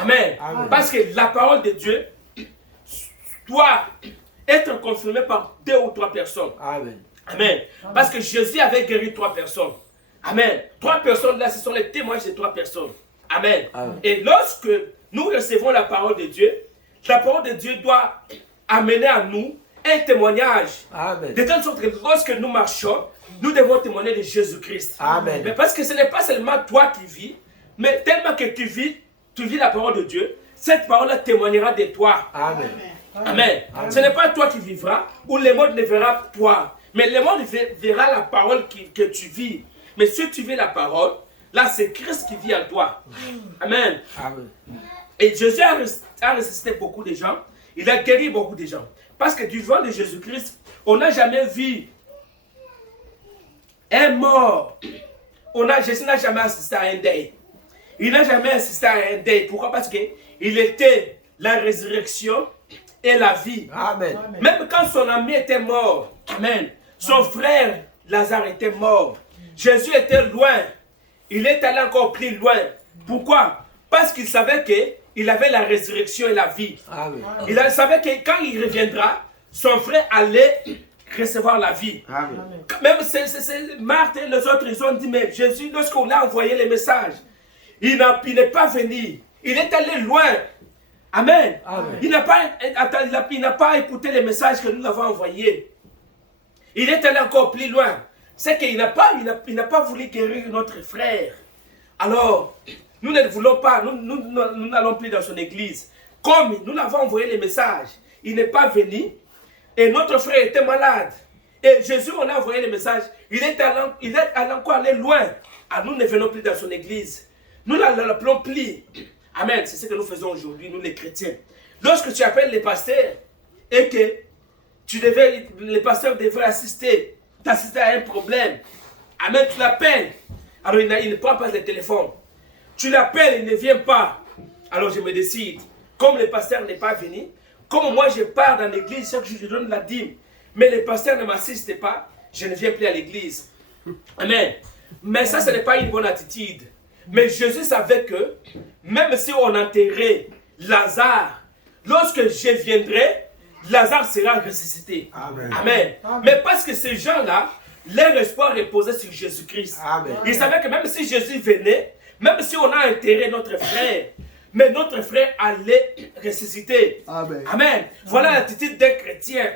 Amen. Parce que la parole de Dieu doit être confirmée par 2 ou 3 personnes. Amen. Parce que Jésus avait guéri 3 personnes. Amen. 3 personnes là, ce sont les témoignages de 3 personnes. Amen. Et lorsque nous recevons la parole de Dieu doit amener à nous un témoignage. De telle sorte que lorsque nous marchons, nous devons témoigner de Jésus-Christ. Mais parce que ce n'est pas seulement toi qui vis, mais tellement que tu vis la parole de Dieu, cette parole témoignera de toi. Amen. Ce n'est pas toi qui vivras, ou le monde ne verra toi. Mais le monde verra la parole que tu vis. Mais si tu vis la parole, là c'est Christ qui vit en toi. Amen. Et Jésus a ressuscité beaucoup de gens. Il a guéri beaucoup de gens. Parce que du vent de Jésus-Christ, on n'a jamais vu un mort. Jésus n'a jamais assisté à un deuil. Il n'a jamais assisté à un deuil. Pourquoi? Parce qu'il était la résurrection et la vie. Même quand son ami était mort, Amen. Son frère Lazare était mort. Jésus était loin. il est allé encore plus loin. Pourquoi? Parce qu'il savait qu'il avait la résurrection et la vie. Amen. Il savait que quand il reviendra, son frère allait recevoir la vie. Amen. Même Marthe et les autres, ils ont dit, mais Jésus, lorsqu'on a envoyé les messages, il n'est pas venu. Il est allé loin. Amen. Amen. Il n'a pas écouté les messages que nous avons envoyés. Il est allé encore plus loin. C'est qu'il n'a pas voulu guérir notre frère. Alors, nous ne voulons pas, nous n'allons plus dans son église. Comme nous l'avons envoyé les messages, il n'est pas venu. Et notre frère était malade. Et Jésus, on a envoyé les messages. Il est allé encore aller loin. Ah, nous ne venons plus dans son église. Nous ne l'appelons plus. Amen. C'est ce que nous faisons aujourd'hui, nous les chrétiens. Lorsque tu appelles les pasteurs et que les pasteurs devraient t'assister à un problème. Amen, tu l'appelles. Alors il ne prend pas le téléphone. Tu l'appelles, il ne vient pas. Alors je me décide. Comme le pasteur n'est pas venu, comme moi je pars dans l'église, chaque jour je donne la dîme, mais le pasteur ne m'assiste pas, je ne viens plus à l'église. Amen. Mais ça, ce n'est pas une bonne attitude. Mais Jésus savait que même si on enterrait Lazare, lorsque je viendrai, Lazare sera ressuscité. Amen. Amen. Amen. Mais parce que ces gens-là, leur espoir reposait sur Jésus-Christ. Ils savaient que même si Jésus venait, même si on a enterré notre frère, mais notre frère allait ressusciter. Amen. Amen. Voilà l'attitude d'un chrétien.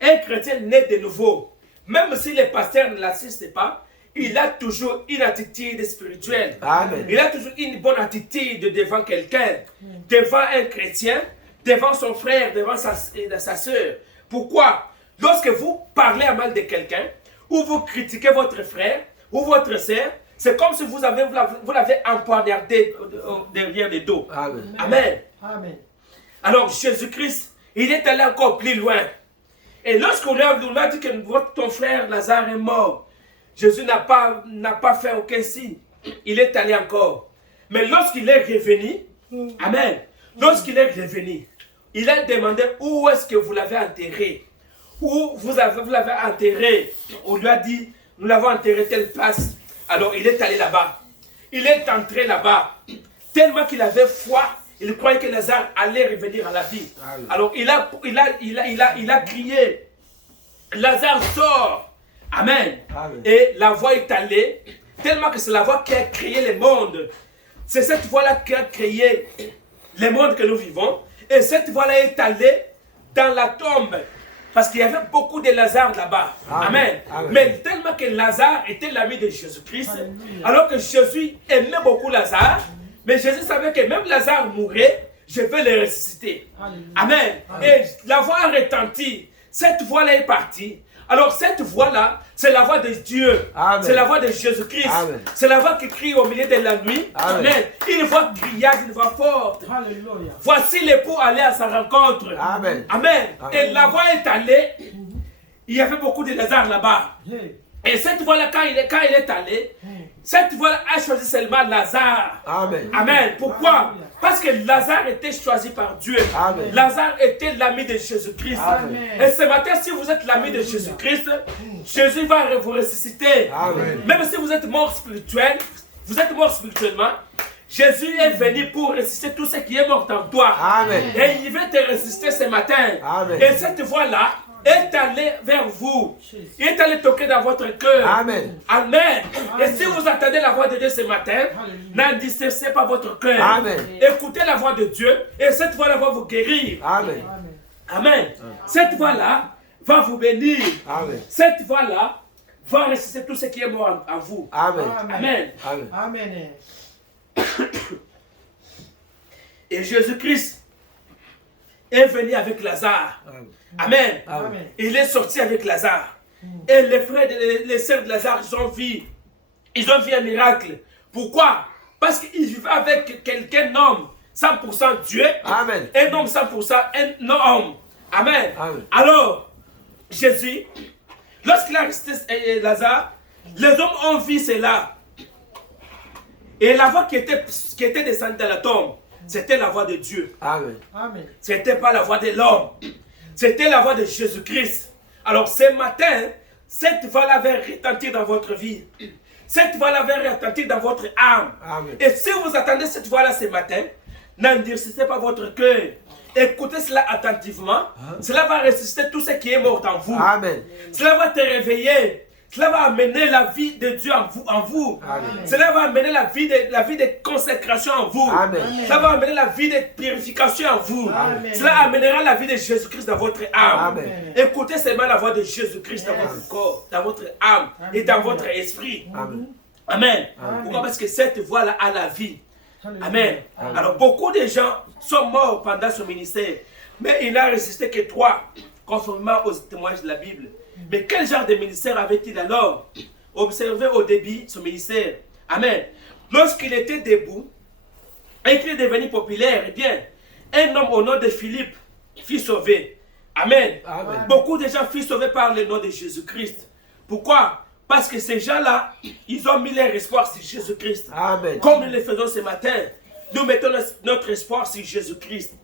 Un chrétien né de nouveau. Même si les pasteurs ne l'assistent pas, il a toujours une attitude spirituelle. Amen. Il a toujours une bonne attitude devant quelqu'un, devant un chrétien, devant son frère, devant sa soeur. Pourquoi? Lorsque vous parlez à mal de quelqu'un, ou vous critiquez votre frère, ou votre soeur, c'est comme si vous l'avez empoignardé derrière le dos. Amen. Amen. Amen. Alors Jésus-Christ, il est allé encore plus loin. Et lorsqu'on a dit que ton frère Lazare est mort, Jésus n'a pas fait aucun signe. Il est allé encore. Mais lorsqu'il est revenu, amen, lorsqu'il est revenu, il a demandé où est-ce que vous l'avez enterré. Où vous l'avez enterré. On lui a dit, nous l'avons enterré telle place. Alors il est allé là-bas. Il est entré là-bas. Tellement qu'il avait foi, il croyait que Lazare allait revenir à la vie. Alors il a crié, Lazare sort. Amen. Amen. Et la voix est allée, tellement que c'est la voix qui a créé le monde. C'est cette voix-là qui a créé le monde que nous vivons. Et cette voix-là est allée dans la tombe. Parce qu'il y avait beaucoup de Lazare là-bas. Amen. Amen. Mais tellement que Lazare était l'ami de Jésus-Christ, alors que Jésus aimait beaucoup Lazare, mais Jésus savait que même Lazare mourrait, je vais le ressusciter. Amen. Amen. Et la voix a retenti. Cette voix-là est partie. Alors cette voix-là, c'est la voix de Dieu. C'est la voix de Jésus-Christ. C'est la voix qui crie au milieu de la nuit. Amen. Une voix criarde, une voix forte. Alléluia. Voici l'époux allé à sa rencontre. Amen. Amen. Et la voix est allée. Il y avait beaucoup de Lazare là-bas. Et cette voix-là, quand il est allé, cette voix-là a choisi seulement Lazare. Amen. Amen. Pourquoi? Parce que Lazare était choisi par Dieu. Amen. Lazare était l'ami de Jésus-Christ. Et ce matin, si vous êtes l'ami de Jésus-Christ, Jésus va vous ressusciter. Amen. Même si vous êtes mort spirituel, vous êtes mort spirituellement, Jésus est venu pour ressusciter tout ce qui est mort en toi. Amen. Et il veut te ressusciter ce matin. Amen. Et cette voix-là est allé vers vous. Il est allé toquer dans votre cœur. Amen. Amen. Et si vous attendez la voix de Dieu ce matin, n'endistessez pas votre cœur. Amen. Écoutez la voix de Dieu et cette voix-là va vous guérir. Amen. Amen. Cette voix-là va vous bénir. Amen. Cette voix-là va ressusciter tout ce qui est mort en vous. Amen. Amen. Amen. Amen. Et Jésus-Christ est venu avec Lazare. Amen. Amen. Il est sorti avec Lazare. Et les frères, les sœurs de Lazare, ils ont vu un miracle. Pourquoi? Parce qu'ils vivaient avec quelqu'un homme, 100% Dieu. Amen. Un homme 100% un homme. Amen. Amen. Alors, Jésus, lorsqu'il a ressuscité Lazare, les hommes ont vu cela. Et la voix qui était descendue dans la tombe, c'était la voix de Dieu. Amen. Amen. C'était pas la voix de l'homme. C'était la voix de Jésus-Christ. Alors ce matin, cette voix-là va retentir dans votre vie. cette voix-là va retentir dans votre âme. Amen. Et si vous attendez cette voix-là ce matin, n'endurcissez pas votre cœur. Écoutez cela attentivement. Cela va ressusciter tout ce qui est mort en vous. Amen. Cela va te réveiller. Cela va amener la vie de Dieu en vous. Amen. Cela va amener la vie de consécration en vous. Amen. Cela va amener la vie de purification en vous. Amen. Cela amènera la vie de Jésus-Christ dans votre âme. Amen. Écoutez seulement la voix de Jésus-Christ dans votre corps, dans votre âme et dans votre esprit. Amen. Amen. Pourquoi? Parce que cette voix-là a la vie. Amen. Alors beaucoup de gens sont morts pendant ce ministère, mais il n'a résisté que 3, conformément aux témoignages de la Bible. Mais quel genre de ministère avait-il alors? Observez au début ce ministère. Amen. Lorsqu'il était debout et qu'il est devenu populaire, eh bien, un homme au nom de Philippe fut sauvé. Amen. Amen. Beaucoup de gens furent sauvés par le nom de Jésus-Christ. Pourquoi? Parce que ces gens-là, ils ont mis leur espoir sur Jésus-Christ. Amen. Comme nous le faisons ce matin, nous mettons notre espoir sur Jésus-Christ.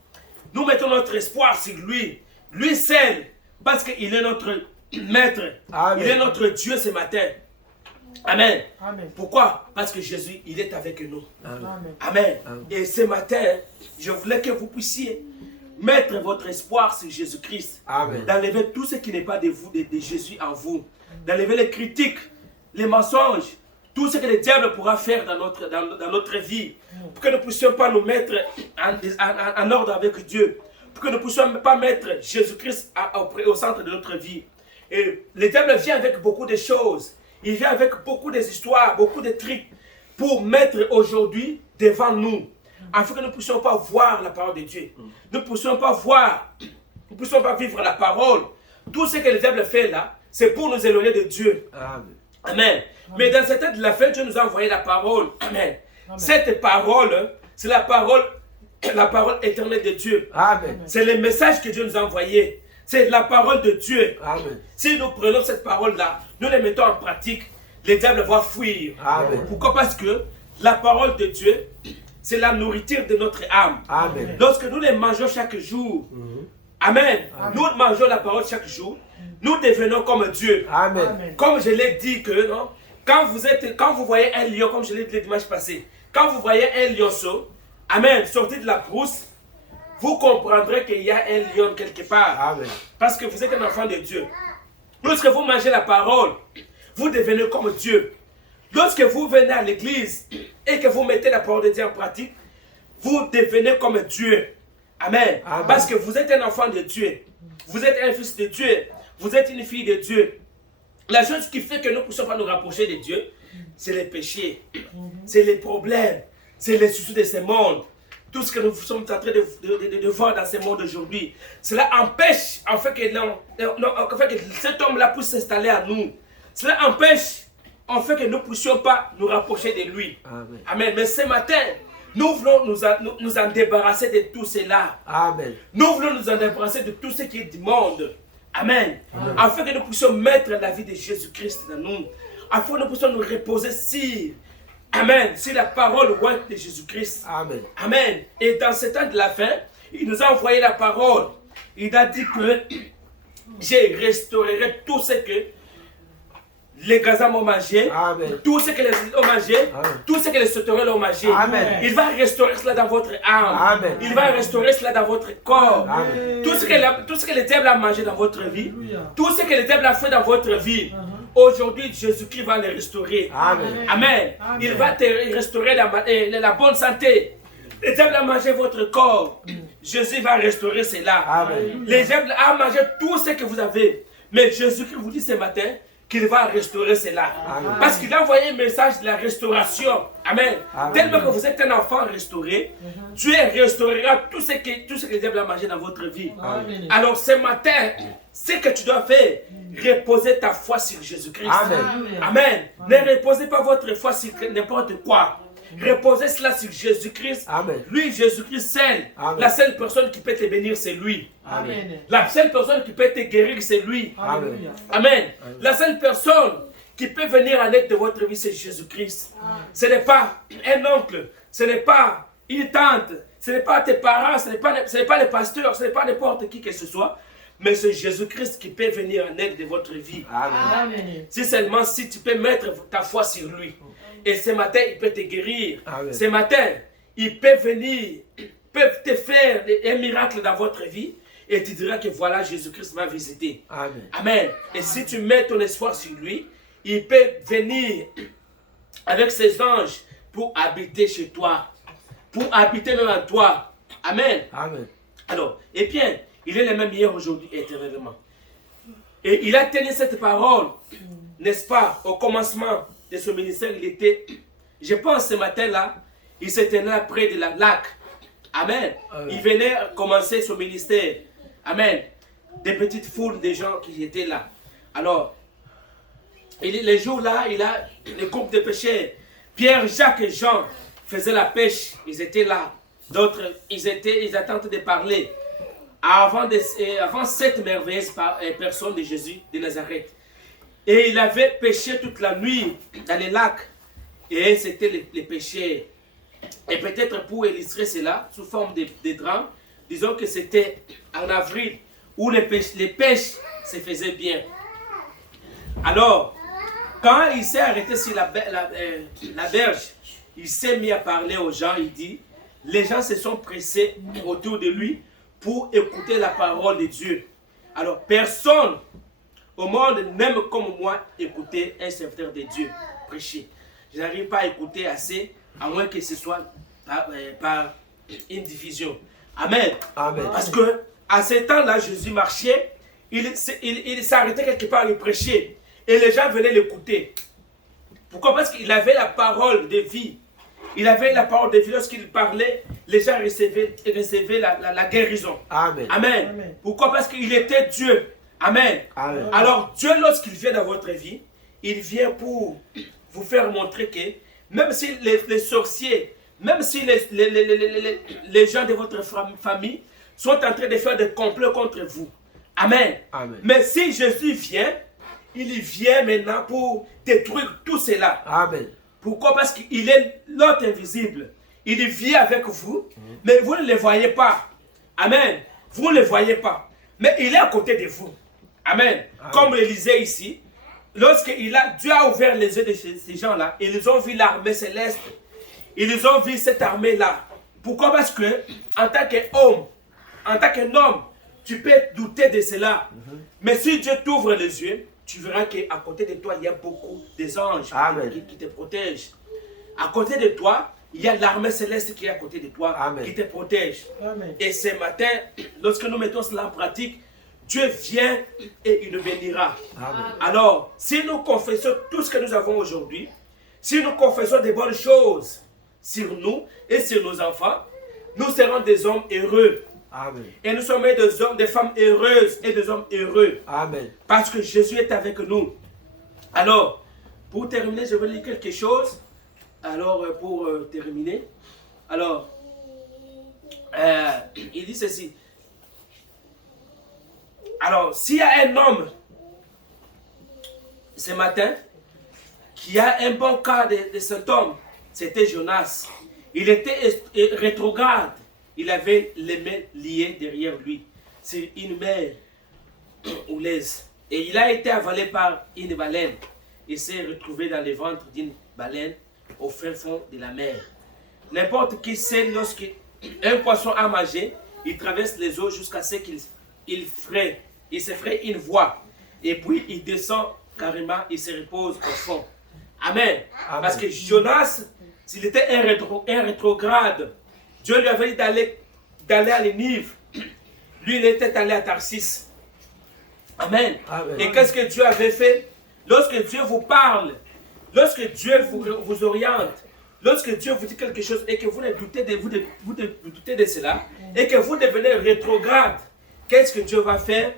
Nous mettons notre espoir sur lui. Lui seul, parce qu'il est notre maître. Amen. Il est notre Dieu ce matin. Amen. Amen. Pourquoi? Parce que Jésus, il est avec nous. Amen. Amen. Amen. Et ce matin, je voulais que vous puissiez mettre votre espoir sur Jésus-Christ. Amen. D'enlever tout ce qui n'est pas de vous, de Jésus en vous. D'enlever les critiques, les mensonges, tout ce que le diable pourra faire dans notre vie. Pour que nous ne puissions pas nous mettre en ordre avec Dieu. Pour que nous ne puissions pas mettre Jésus-Christ au centre de notre vie. Et le diable vient avec beaucoup de choses. Il vient avec beaucoup d'histoires, beaucoup de trucs pour mettre aujourd'hui devant nous. Afin que nous ne puissions pas voir la parole de Dieu. Nous ne puissions pas voir, nous ne puissions pas vivre la parole. Tout ce que le diable fait là, c'est pour nous éloigner de Dieu. Amen. Amen. Mais dans cette temps de la fin, Dieu nous a envoyé la parole. Amen. Cette parole, c'est la parole éternelle de Dieu. Amen. C'est le message que Dieu nous a envoyé. C'est la parole de Dieu. Amen. Si nous prenons cette parole-là, nous la mettons en pratique, le diable va fuir. Amen. Pourquoi? Parce que la parole de Dieu, c'est la nourriture de notre âme. Amen. Lorsque nous les mangeons chaque jour, Amen. Nous mangeons la parole chaque jour, nous devenons comme Dieu. Amen. Comme je l'ai dit que, non, quand vous voyez un lion, comme je l'ai dit le dimanche passé, quand vous voyez un lionceau, Amen, sortir de la brousse, vous comprendrez qu'il y a un lion quelque part. Amen. Parce que vous êtes un enfant de Dieu. Lorsque vous mangez la parole, vous devenez comme Dieu. Lorsque vous venez à l'église et que vous mettez la parole de Dieu en pratique, vous devenez comme Dieu. Amen. Amen. Parce que vous êtes un enfant de Dieu. Vous êtes un fils de Dieu. Vous êtes une fille de Dieu. La chose qui fait que nous ne puissions pas nous rapprocher de Dieu, c'est les péchés, c'est les problèmes, c'est les soucis de ce monde. Tout ce que nous sommes en train de voir dans ce monde aujourd'hui, cela empêche en fait que cet homme-là puisse s'installer à nous. Cela empêche en fait que nous ne puissions pas nous rapprocher de lui. Amen. Amen. Mais ce matin, nous voulons nous en débarrasser de tout cela. Amen. Nous voulons nous en débarrasser de tout ce qui est du monde. Amen. Afin que nous puissions mettre la vie de Jésus-Christ dans nous. Afin que nous puissions nous reposer sur, Amen, sur la parole de Jésus-Christ. Amen. Amen. Et dans ce temps de la fin, il nous a envoyé la parole. Il a dit que je restaurerai tout ce que les Gazans ont mangé, Amen. tout ce que les ont mangé, Amen. tout ce que les sauterelles ont mangé. Amen. Il va restaurer cela dans votre âme. Amen. Il va restaurer cela dans votre corps. Amen. Tout ce que le diable a mangé dans votre vie, tout ce que le diable a fait dans votre vie, aujourd'hui Jésus-Christ va le restaurer. Amen. Amen. Il va te restaurer la bonne santé. Le diable a mangé votre corps. Jésus va restaurer cela. Amen. Le diable a mangé tout ce que vous avez. Mais Jésus-Christ vous dit ce matin qu'il va restaurer cela. Amen. Parce qu'il a envoyé un message de la restauration. Amen. Amen. Tellement que vous êtes un enfant restauré, Dieu restaurera tout ce que le diable a mangé dans votre vie. Amen. Alors ce matin, ce que tu dois faire, reposer ta foi sur Jésus-Christ. Amen. Amen. Ne reposez pas votre foi sur n'importe quoi. Reposez cela sur Jésus-Christ. Amen. Lui, Jésus-Christ seul. Amen. La seule personne qui peut te bénir, c'est lui. Amen. La seule personne qui peut te guérir, c'est lui. Amen. Amen. La seule personne qui peut venir en aide de votre vie, c'est Jésus-Christ. Ce n'est pas un oncle, ce n'est pas une tante, ce n'est pas tes parents, ce n'est pas les pasteurs, ce n'est pas n'importe qui que ce soit. mais c'est Jésus-Christ qui peut venir en aide de votre vie. Amen. Si seulement si tu peux mettre ta foi sur lui. Et ce matin, il peut te guérir. Amen. Ce matin, il peut venir, peut te faire un miracle dans votre vie. Et tu diras que voilà, Jésus-Christ m'a visité. Amen. Amen. Et si tu mets ton espoir sur lui, il peut venir avec ses anges pour habiter chez toi. Pour habiter même en toi. Amen. Amen. Alors, et bien, il est le même hier, aujourd'hui, éternellement. Et il a tenu cette parole, n'est-ce pas, au commencement de son ministère, il était, je pense ce matin-là, il s'était là près de la lac. Amen. Amen. Il venait commencer son ministère. Amen. Des petites foules de gens qui étaient là. Alors, les jours-là, il a le groupe de pêcheurs. Pierre, Jacques et Jean faisaient la pêche. Ils étaient là. D'autres, ils étaient en train de parler. Avant cette merveilleuse personne de Jésus de Nazareth. Et il avait pêché toute la nuit dans les lacs. Et c'était les pêcheurs. Et peut-être pour illustrer cela, sous forme de drame, disons que c'était en avril où les pêches se faisaient bien. Alors, quand il s'est arrêté sur la berge, il s'est mis à parler aux gens. Il dit, les gens se sont pressés autour de lui pour écouter la parole de Dieu. Alors, personne au monde n'aime comme moi écouter un serviteur de Dieu prêcher. Je n'arrive pas à écouter assez, à moins que ce soit par une diffusion. Amen. Amen. Parce que à ce temps-là, Jésus marchait, il s'arrêtait quelque part, il prêchait. Et les gens venaient l'écouter. Pourquoi? Parce qu'il avait la parole de vie. Il avait la parole de vie. Lorsqu'il parlait, les gens recevaient la guérison. Amen. Amen. Amen. Pourquoi? Parce qu'il était Dieu. Amen. Amen. Alors Dieu, lorsqu'il vient dans votre vie, il vient pour vous faire montrer que même si les sorciers, même si les gens de votre famille sont en train de faire des complots contre vous. Amen. Amen. Mais si Jésus vient, il vient maintenant pour détruire tout cela. Amen. Pourquoi? Parce qu'il est l'autre invisible. Il vient avec vous, mais vous ne le voyez pas. Amen. Vous ne le voyez pas. Mais il est à côté de vous. Amen. Amen. Comme le lisait ici, Dieu a ouvert les yeux de ces gens-là, ils ont vu l'armée céleste. Ils ont vu cette armée-là. Pourquoi? Parce que, en tant qu'homme, en tant qu'un homme, tu peux douter de cela. Mais si Dieu t'ouvre les yeux, tu verras qu'à côté de toi, il y a beaucoup d'anges qui te protègent. À côté de toi, il y a l'armée céleste qui est à côté de toi, Amen. qui te protège. Amen. Et ce matin, lorsque nous mettons cela en pratique, Dieu vient et il nous bénira. Amen. Alors, si nous confessons tout ce que nous avons aujourd'hui, si nous confessons des bonnes choses sur nous et sur nos enfants, nous serons des hommes heureux. Amen. Et nous sommes des hommes, des femmes heureuses et des hommes heureux. Amen. Parce que Jésus est avec nous. Alors, pour terminer, je vais lire quelque chose. Alors, pour terminer. Alors, il dit ceci. Alors, s'il y a un homme ce matin qui a un bon cas de cet homme, c'était Jonas. Il était rétrograde. Il avait les mains liées derrière lui. C'est une mer houleuse. Et il a été avalé par une baleine. Il s'est retrouvé dans le ventre d'une baleine au fin fond de la mer. N'importe qui sait lorsqu'un poisson a mangé, il traverse les eaux jusqu'à ce qu'il se ferait une voie. Et puis il descend carrément, il se repose au fond. Amen. Amen. Parce que Jonas, s'il était un rétrograde, Dieu lui avait dit d'aller à Ninive. Lui, il était allé à Tarsis. Amen. Amen. Et qu'est-ce que Dieu avait fait? Lorsque Dieu vous parle, lorsque Dieu vous oriente, lorsque Dieu vous dit quelque chose et que vous doutez de cela, et que vous devenez rétrograde, qu'est-ce que Dieu va faire?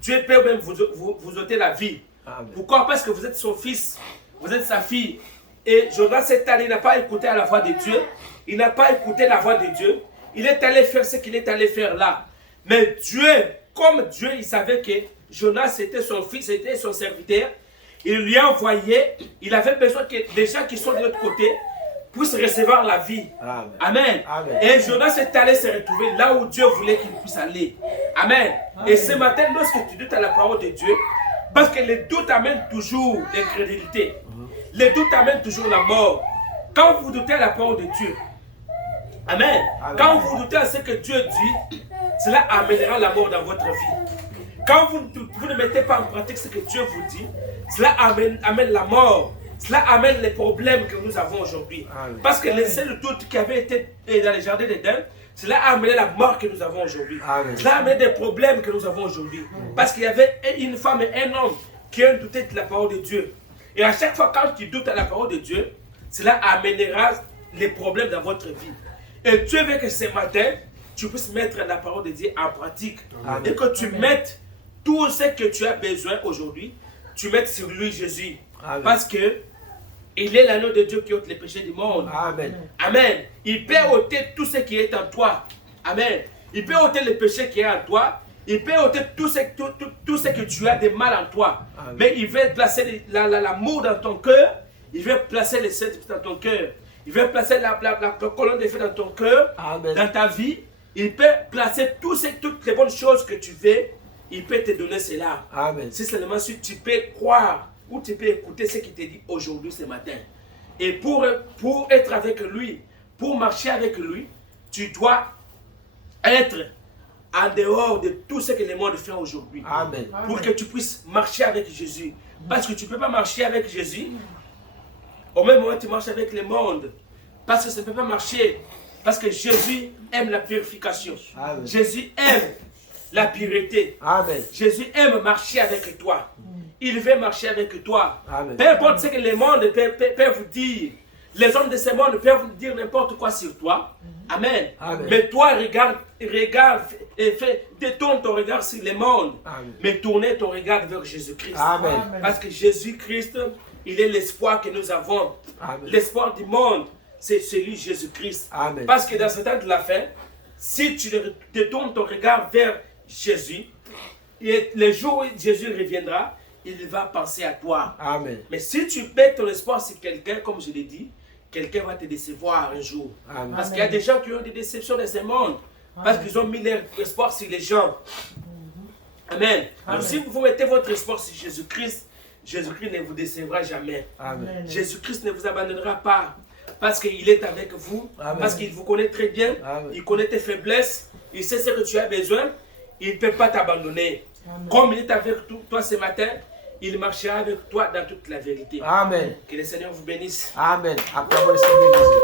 Dieu peut même vous ôter la vie. Amen. Pourquoi? Parce que vous êtes son fils, vous êtes sa fille. Et Jonas, cette année, n'a pas écouté la voix de Dieu. Il n'a pas écouté la voix de Dieu. Il est allé faire ce qu'il est allé faire là. Mais Dieu, comme Dieu, il savait que Jonas était son fils, était son serviteur. Il lui a envoyé, il avait besoin que des gens qui sont de l'autre côté puisse recevoir la vie. Amen. Amen. Amen. Et Jonas est allé se retrouver là où Dieu voulait qu'il puisse aller. Amen. Et ce matin, lorsque tu doutes à la parole de Dieu, parce que les doutes amènent toujours l'incrédulité. Les doutes amènent toujours la mort. Quand vous doutez à la parole de Dieu, Amen. Amen. Quand vous doutez à ce que Dieu dit, cela amènera la mort dans votre vie. Quand vous ne mettez pas en pratique ce que Dieu vous dit, cela amène la mort. Cela amène les problèmes que nous avons aujourd'hui. Parce que le seul doute qui avait été dans le jardin d'Éden, cela a amené la mort que nous avons aujourd'hui. Cela a amené des problèmes que nous avons aujourd'hui. Parce qu'il y avait une femme et un homme qui ont douté de la parole de Dieu. Et à chaque fois quand tu doutes à la parole de Dieu, cela amènera les problèmes dans votre vie. Et Dieu veut que ce matin, tu puisses mettre la parole de Dieu en pratique. Amen. Et que tu mettes tout ce que tu as besoin aujourd'hui, tu mettes sur lui Jésus. Amen. Parce que il est l'agneau de Dieu qui ôte les péchés du monde. Amen. Amen. Il peut ôter tout ce qui est en toi. Amen. Il peut ôter le péché qui est en toi. Il peut ôter tout ce que tu as de mal en toi. Amen. Mais il veut placer l'amour dans ton cœur. Il veut placer le Saint-Esprit dans ton cœur. Il veut placer la colonne de feu dans ton cœur, dans ta vie. Il peut placer toutes les bonnes choses que tu veux. Il peut te donner cela. Amen. Si seulement si tu peux croire ou tu peux écouter ce qu'il te dit aujourd'hui, ce matin. Et pour être avec lui, pour marcher avec lui, tu dois être en dehors de tout ce que le monde fait aujourd'hui. Amen. Pour que tu puisses marcher avec Jésus. Parce que tu ne peux pas marcher avec Jésus. Au même moment, tu marches avec le monde. Parce que ça ne peut pas marcher. Parce que Jésus aime la purification. Amen. Jésus aime la pureté. Amen. Jésus aime marcher avec toi. Il veut marcher avec toi. Amen. Peu importe ce que le monde peut vous dire. Les hommes de ce monde peuvent vous dire n'importe quoi sur toi. Amen. Amen. Mais toi, regarde et détourne ton regard sur le monde. Amen. Mais tournez ton regard vers Jésus-Christ. Amen. Parce que Jésus-Christ, il est l'espoir que nous avons. L'espoir du monde, c'est celui Jésus-Christ. Parce que dans ce temps de la fin, si tu détournes ton regard vers Jésus, et le jour où Jésus reviendra, il va penser à toi. Amen. Mais si tu mets ton espoir sur quelqu'un, comme je l'ai dit, quelqu'un va te décevoir un jour. Amen. Parce qu'il y a des gens qui ont des déceptions dans ce monde. Parce qu'ils ont mis leur espoir sur les gens. Amen. Alors si vous mettez votre espoir sur Jésus-Christ, Jésus-Christ ne vous décevra jamais. Amen. Jésus-Christ ne vous abandonnera pas. Parce qu'il est avec vous. Amen. Parce qu'il vous connaît très bien. Amen. Il connaît tes faiblesses. Il sait ce que tu as besoin. Il ne peut pas t'abandonner. Comme il est avec toi ce matin, il marchera avec toi dans toute la vérité. Amen. Que le Seigneur vous bénisse. Amen. Acclamons le Seigneur Jésus.